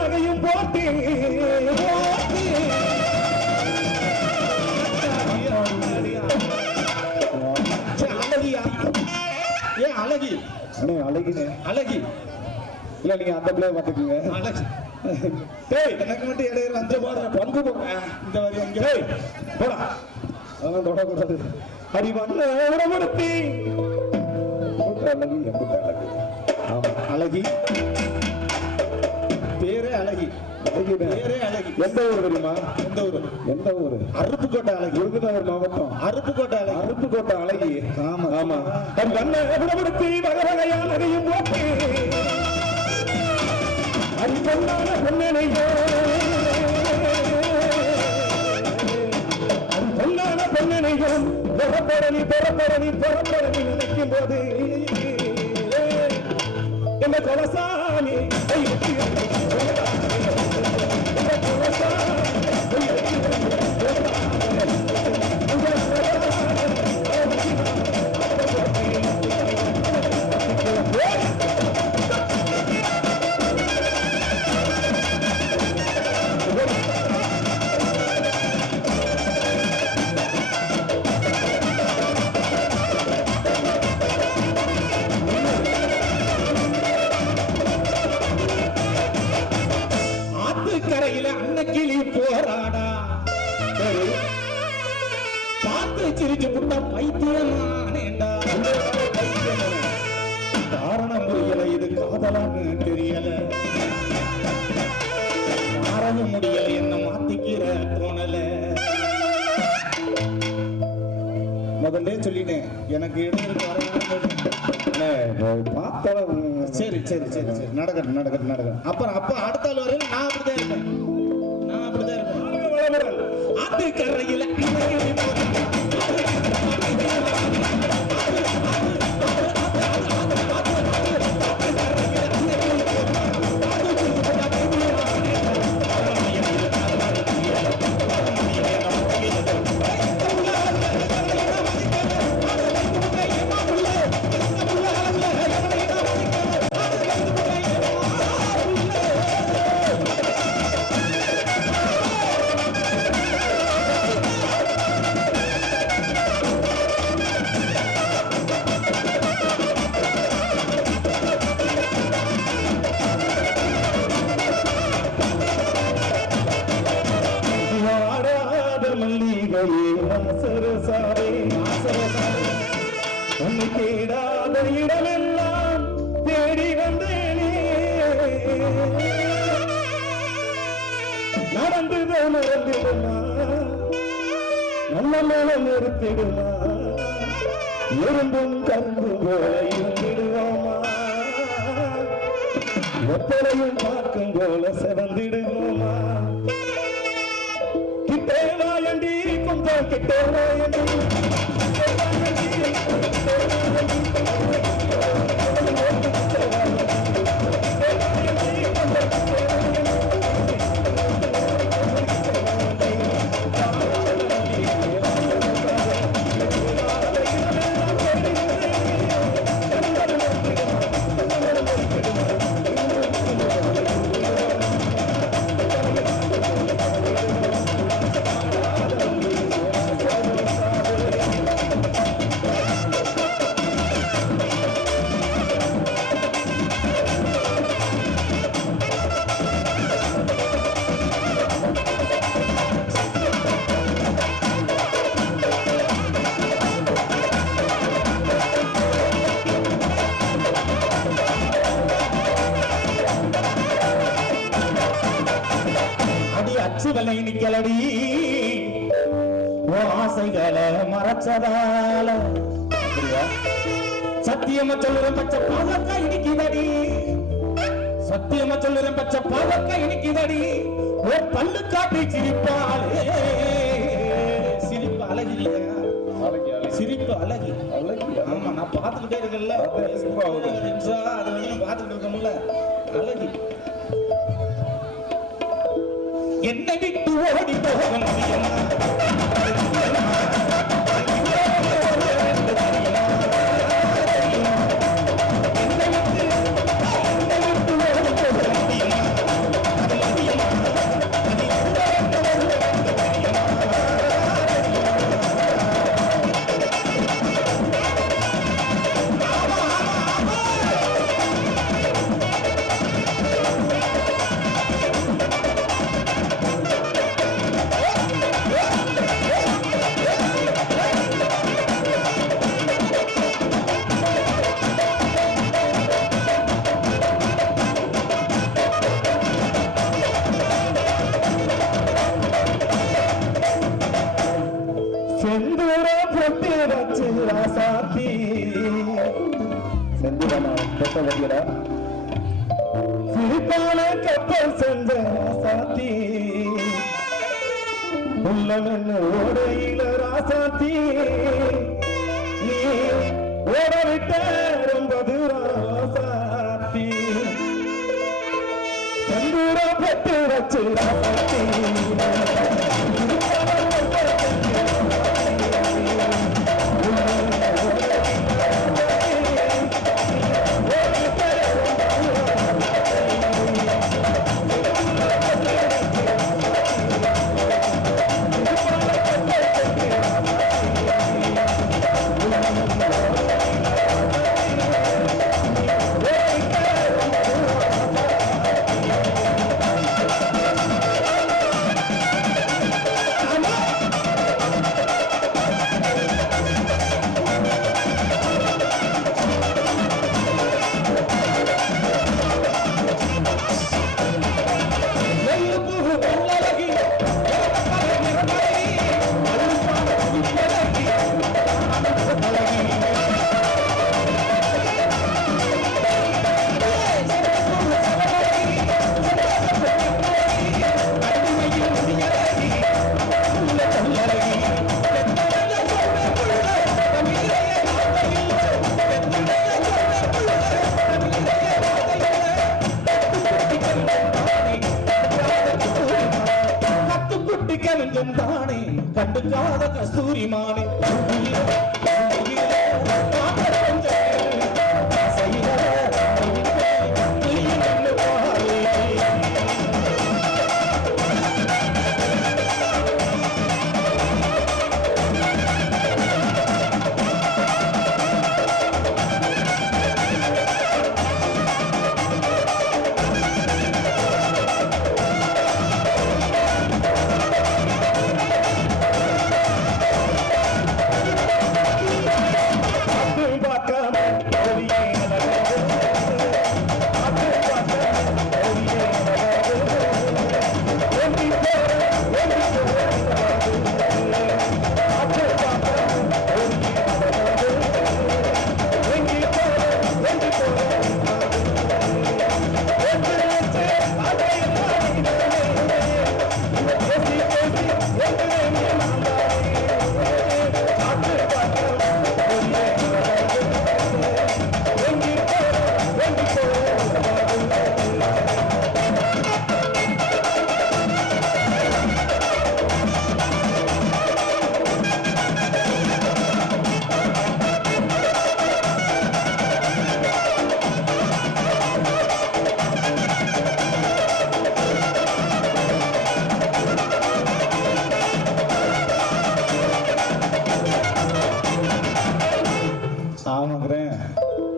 வகையும் போட்டு அழகி அழகி இல்ல நீங்க அந்த பிள்ளைய பாத்துக்கீங்க. எனக்கு மட்டும் இடையில அந்த பாடுற பங்கு இந்த வரி அங்கே போடா அதெல்லாம் தொடக்கூடாது. அடி வண்ண உடம்படுத்தி அழகி எம்பிட்ட அழகு. ஆமா அழகி பேரே அழகி. பேரே அழகி. எந்த ஊர் தெரியுமா? எந்த ஊரு? அருப்புக்கோட்டை அழகி. விருதுநகர் மாவட்டம் அருப்புக்கோட்டை அழகி. அருப்புக்கோட்டை அழகி. ஆமா ஆமா. தன் வண்ண உடம்படுத்தி வகையான அழகையும் போட்டு அடி பொன்னான பொன்னனையோ அது பொன்னான பொன்னனையும் பொறப்பரணி நினைக்கும் போது கொலசாமி கரையில அன்னக்கிளி போராடா பார்த்து சிரிச்சு புட்ட பைத்தியமானேண்டா காரணம் புரியல இது காதலான்னு தெரியல மாறவும் முடியல என்ன மாத்திக்கிற தோணல முதல்ல சொல்லிட்டேன் எனக்கு இடையில சரி சரி சரி சரி நடக்கட்டும் நடக்கட்டும் நடக்கட்டும் அப்புறம் அப்ப அடுத்த ஆள் வரையில நான் அப்படிதான் இருப்பேன் நான் அப்படிதான் இருப்பேன் ஆத்து கரையில உன்னை தேடாத இடமெல்லாம் தேடி வந்தேனே நடந்தது மறந்திடுமா நல்ல மேலம் நிறுத்திடுமா எறும்பும் கரும்பு போல இருந்திடுவோமா எப்பளையும் பார்க்கும் போல செவந்திடுவோமா கிட்டே வாயண்டி கொஞ்சம் கிட்டே வாயண்டி அச்சுவலை நிக்கலடி ஆசைகளை மறைச்சதால சத்தியமா சொல்லுறேன் பச்சை பாவக்கா இனிக்குதடி சத்தியமா சொல்லுறேன் பச்சை பாவக்கா இனிக்குதடி ஓ பல்லு காட்டி சிரிப்பாளே சிரிப்பு அழகு இல்லையா சிரிப்பு அழகு ஆமா நான் பார்த்துக்கிட்டே இருக்கேன்ல அது வந்து பார்த்துக்கிட்டு இருக்கோம்ல அழகு என்னை விட்டு ஓடி போக முடியுமா சிரிப்பான கப்பல் சென்ற ராசாத்தி உள்ளமென்ன ஓடையில ராசாத்தி நீ ஓட விட்ட ரொம்ப தூரம் ராசாத்தி தானே கண்டுக்காத கஸ்தூரி மானே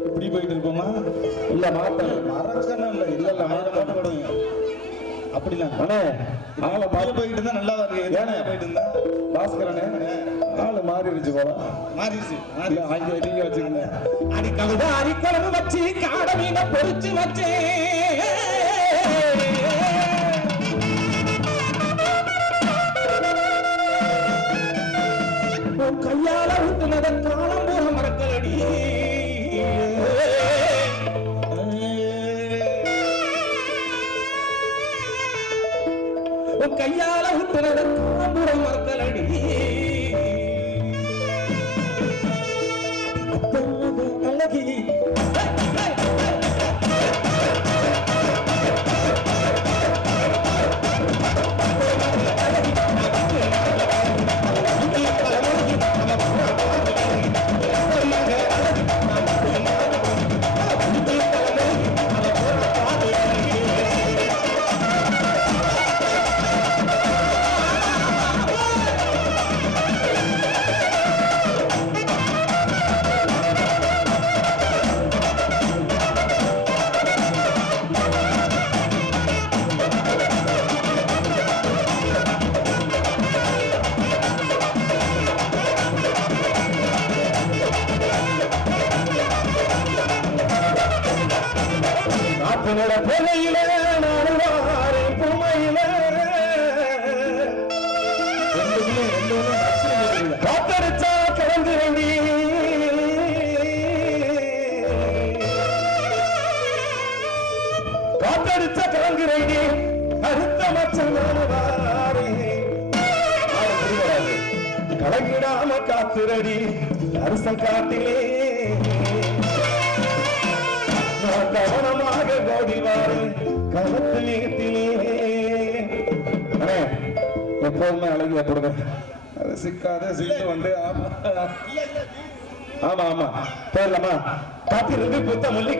இப்படி போயிட்டு இருக்கோமா இல்ல மறக்கணும் இல்ல இல்ல இல்ல மாட்டப்படுங்க அப்படிலாம் ஆளை மாறி போயிட்டு இருந்தா நல்லா இருக்கு ஏன்னா போயிட்டு இருந்தா பாஸ்கரனே ஆளு மாறிடுச்சு போல மாறிடுச்சு அங்க நீங்க வச்சுக்கோங்க அடி கவிதை அரிக்குழம்பு வச்சு காட மீனை பொறிச்சு வச்சே கையால ஊட்டுனதன் காலம் போற மறக்கலடி கையால ஊட்டுனதன் காலம் போற மறக்கலடி அழகி பொலையில நாடுவாரே பொம்மையில காத்தடிச்சா கிளந்து வேண்டி காத்தடிச்சா கிளங்கு வேண்டி அடுத்த மச்சம் நாடுவாரே கலங்கிடாம காத்துரடி அரசன் காட்டிலே கவனமாக கோடிவாரு கவத்து நீட்டிலே எப்போதுமே அழகிய போடுங்க அது சிக்காத சிந்து வந்து ஆமா ஆமா ஆமா போயிடலாமா காத்திருந்து புத்த மல்லி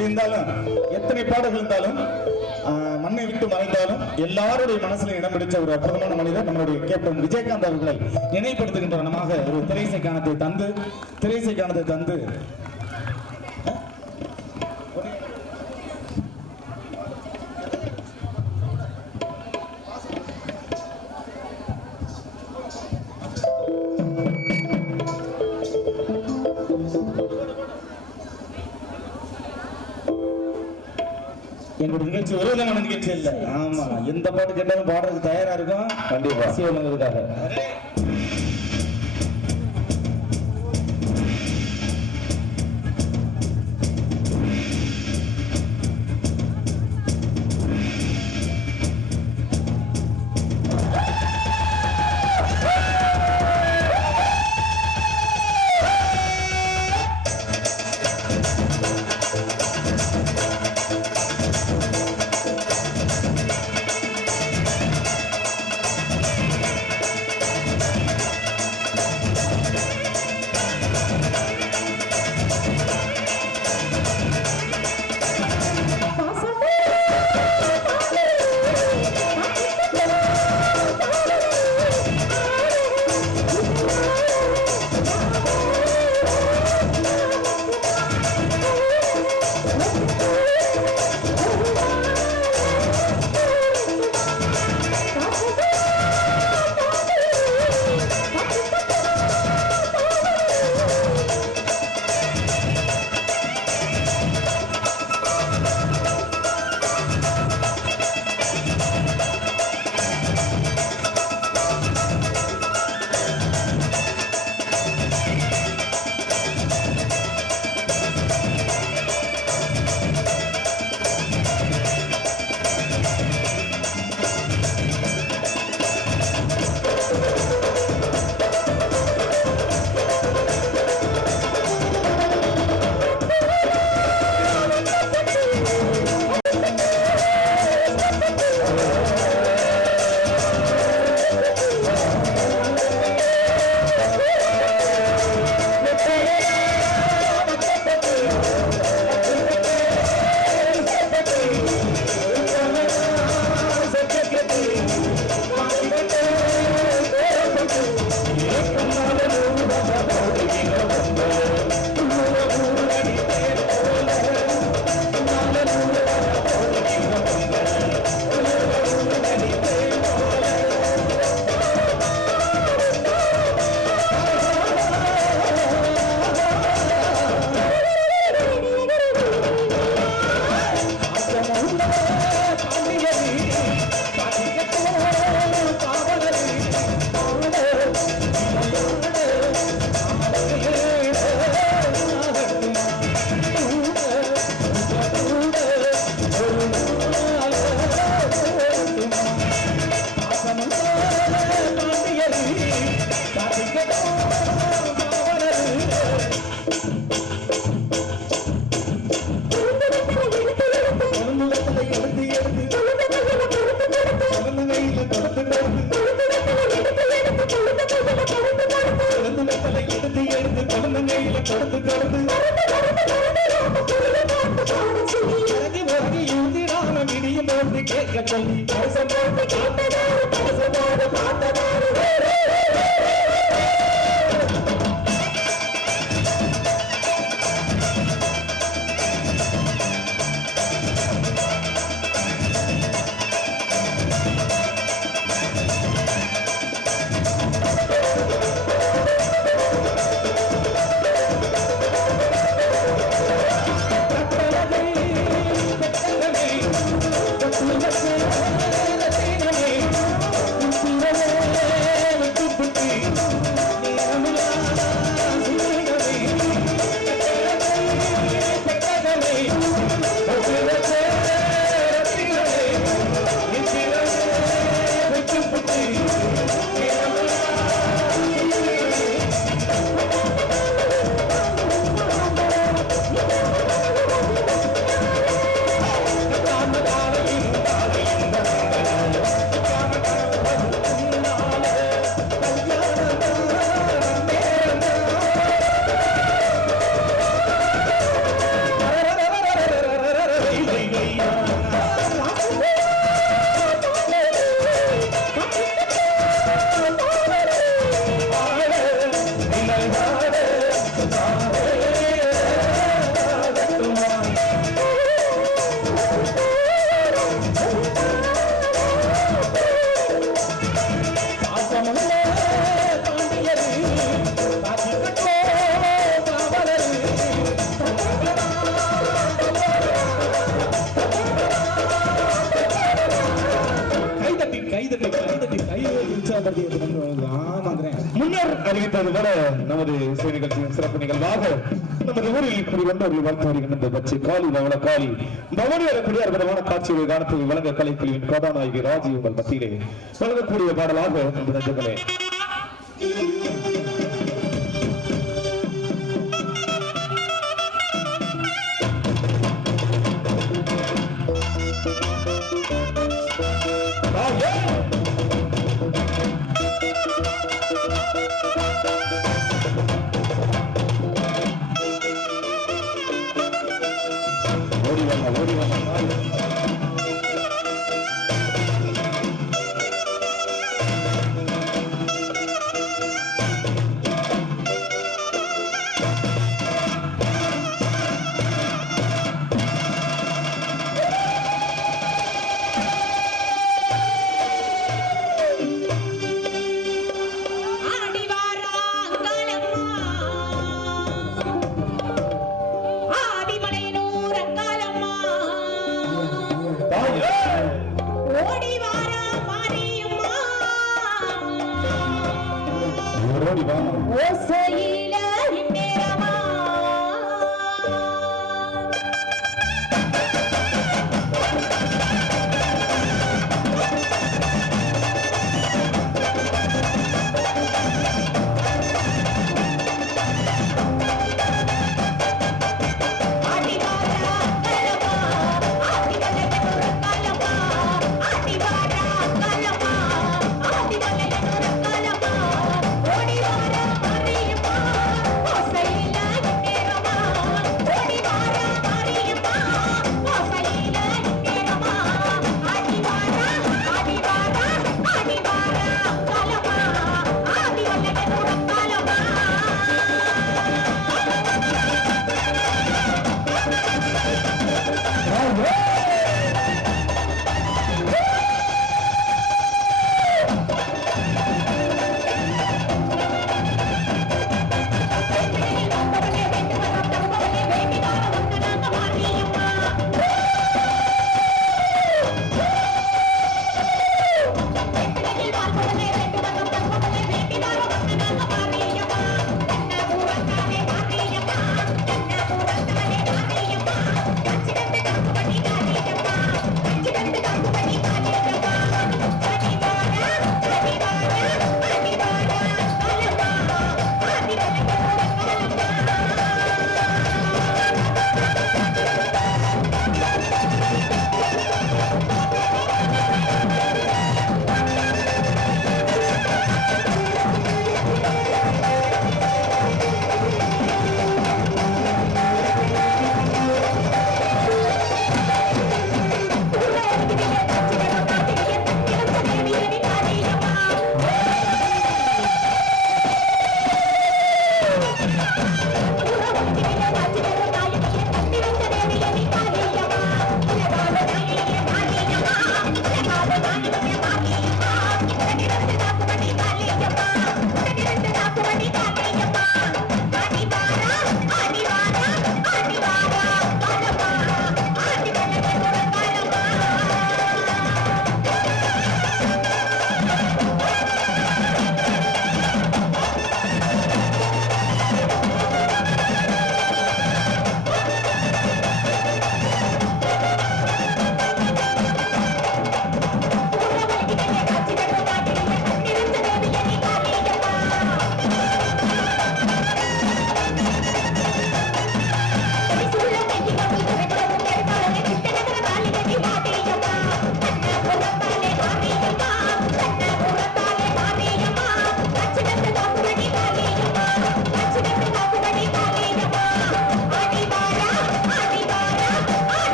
இருந்தாலும் எத்தனை பாடல்கள் இருந்தாலும் மண்ணை விட்டு மறைந்தாலும் எல்லாருடைய மனசுல இடம் பிடிச்ச ஒரு அற்புதமான மனிதர் நம்மளுடைய கேப்டன் விஜயகாந்த் அவர்களை நினைவுபடுத்துகின்ற வண்ணமாக ஒரு திரைசை காணத்தை தந்து எங்களுடைய நிகழ்ச்சி ஒரு விதமான நிகழ்ச்சி இல்ல ஆமா எந்த பாட்டு கேட்டாலும் பாடுறதுக்கு தயாரா இருக்கும் கண்டிப்பா சிவனுக்காக முன்னர் அறிவித்தது போல நமது இசை நிகழ்ச்சியின் சிறப்பு நிகழ்வாக நமது ஊரில் இப்படி வந்தவர்கள் வாழ்த்து வருகின்ற பச்சை காலி பவள காலி பவனி வரக்கூடிய அற்புதமான காட்சிகளை காணத்தில் வழங்க கலைக்குழுவின் கதாநாயகி ராஜி உங்கள் மத்தியிலே வழங்கக்கூடிய பாடலாக நண்பர்களே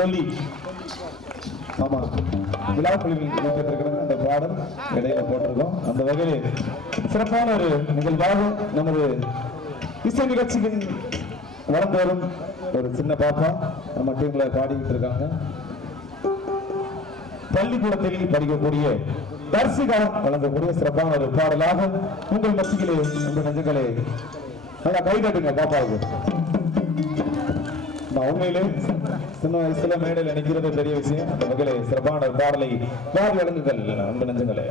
சொல்லி ஆமா விழா குழுவில் இருக்கிற அந்த பாடல் இடையில போட்டிருக்கோம். அந்த வகையில் சிறப்பான ஒரு நிகழ்வாக நமது இசை நிகழ்ச்சியின் வளர்ந்து வரும் ஒரு சின்ன பாப்பா நம்ம டீம்ல பாடிக்கிட்டு இருக்காங்க. பள்ளிக்கூடத்தில் படிக்கக்கூடிய தர்சிகா வழங்கக்கூடிய சிறப்பான ஒரு பாடலாக உங்கள் மத்தியிலே உங்கள் நெஞ்சங்களே நல்லா கைதட்டுங்க பாப்பாவுக்கு. நான் உண்மையிலே சின்ன வயசுல மேடையில் நினைக்கிறது பெரிய விஷயம். அந்த வகையிலே சிறப்பான ஒரு பாடலை வாரி வழங்குங்கள் அன்பு நெஞ்சங்களே.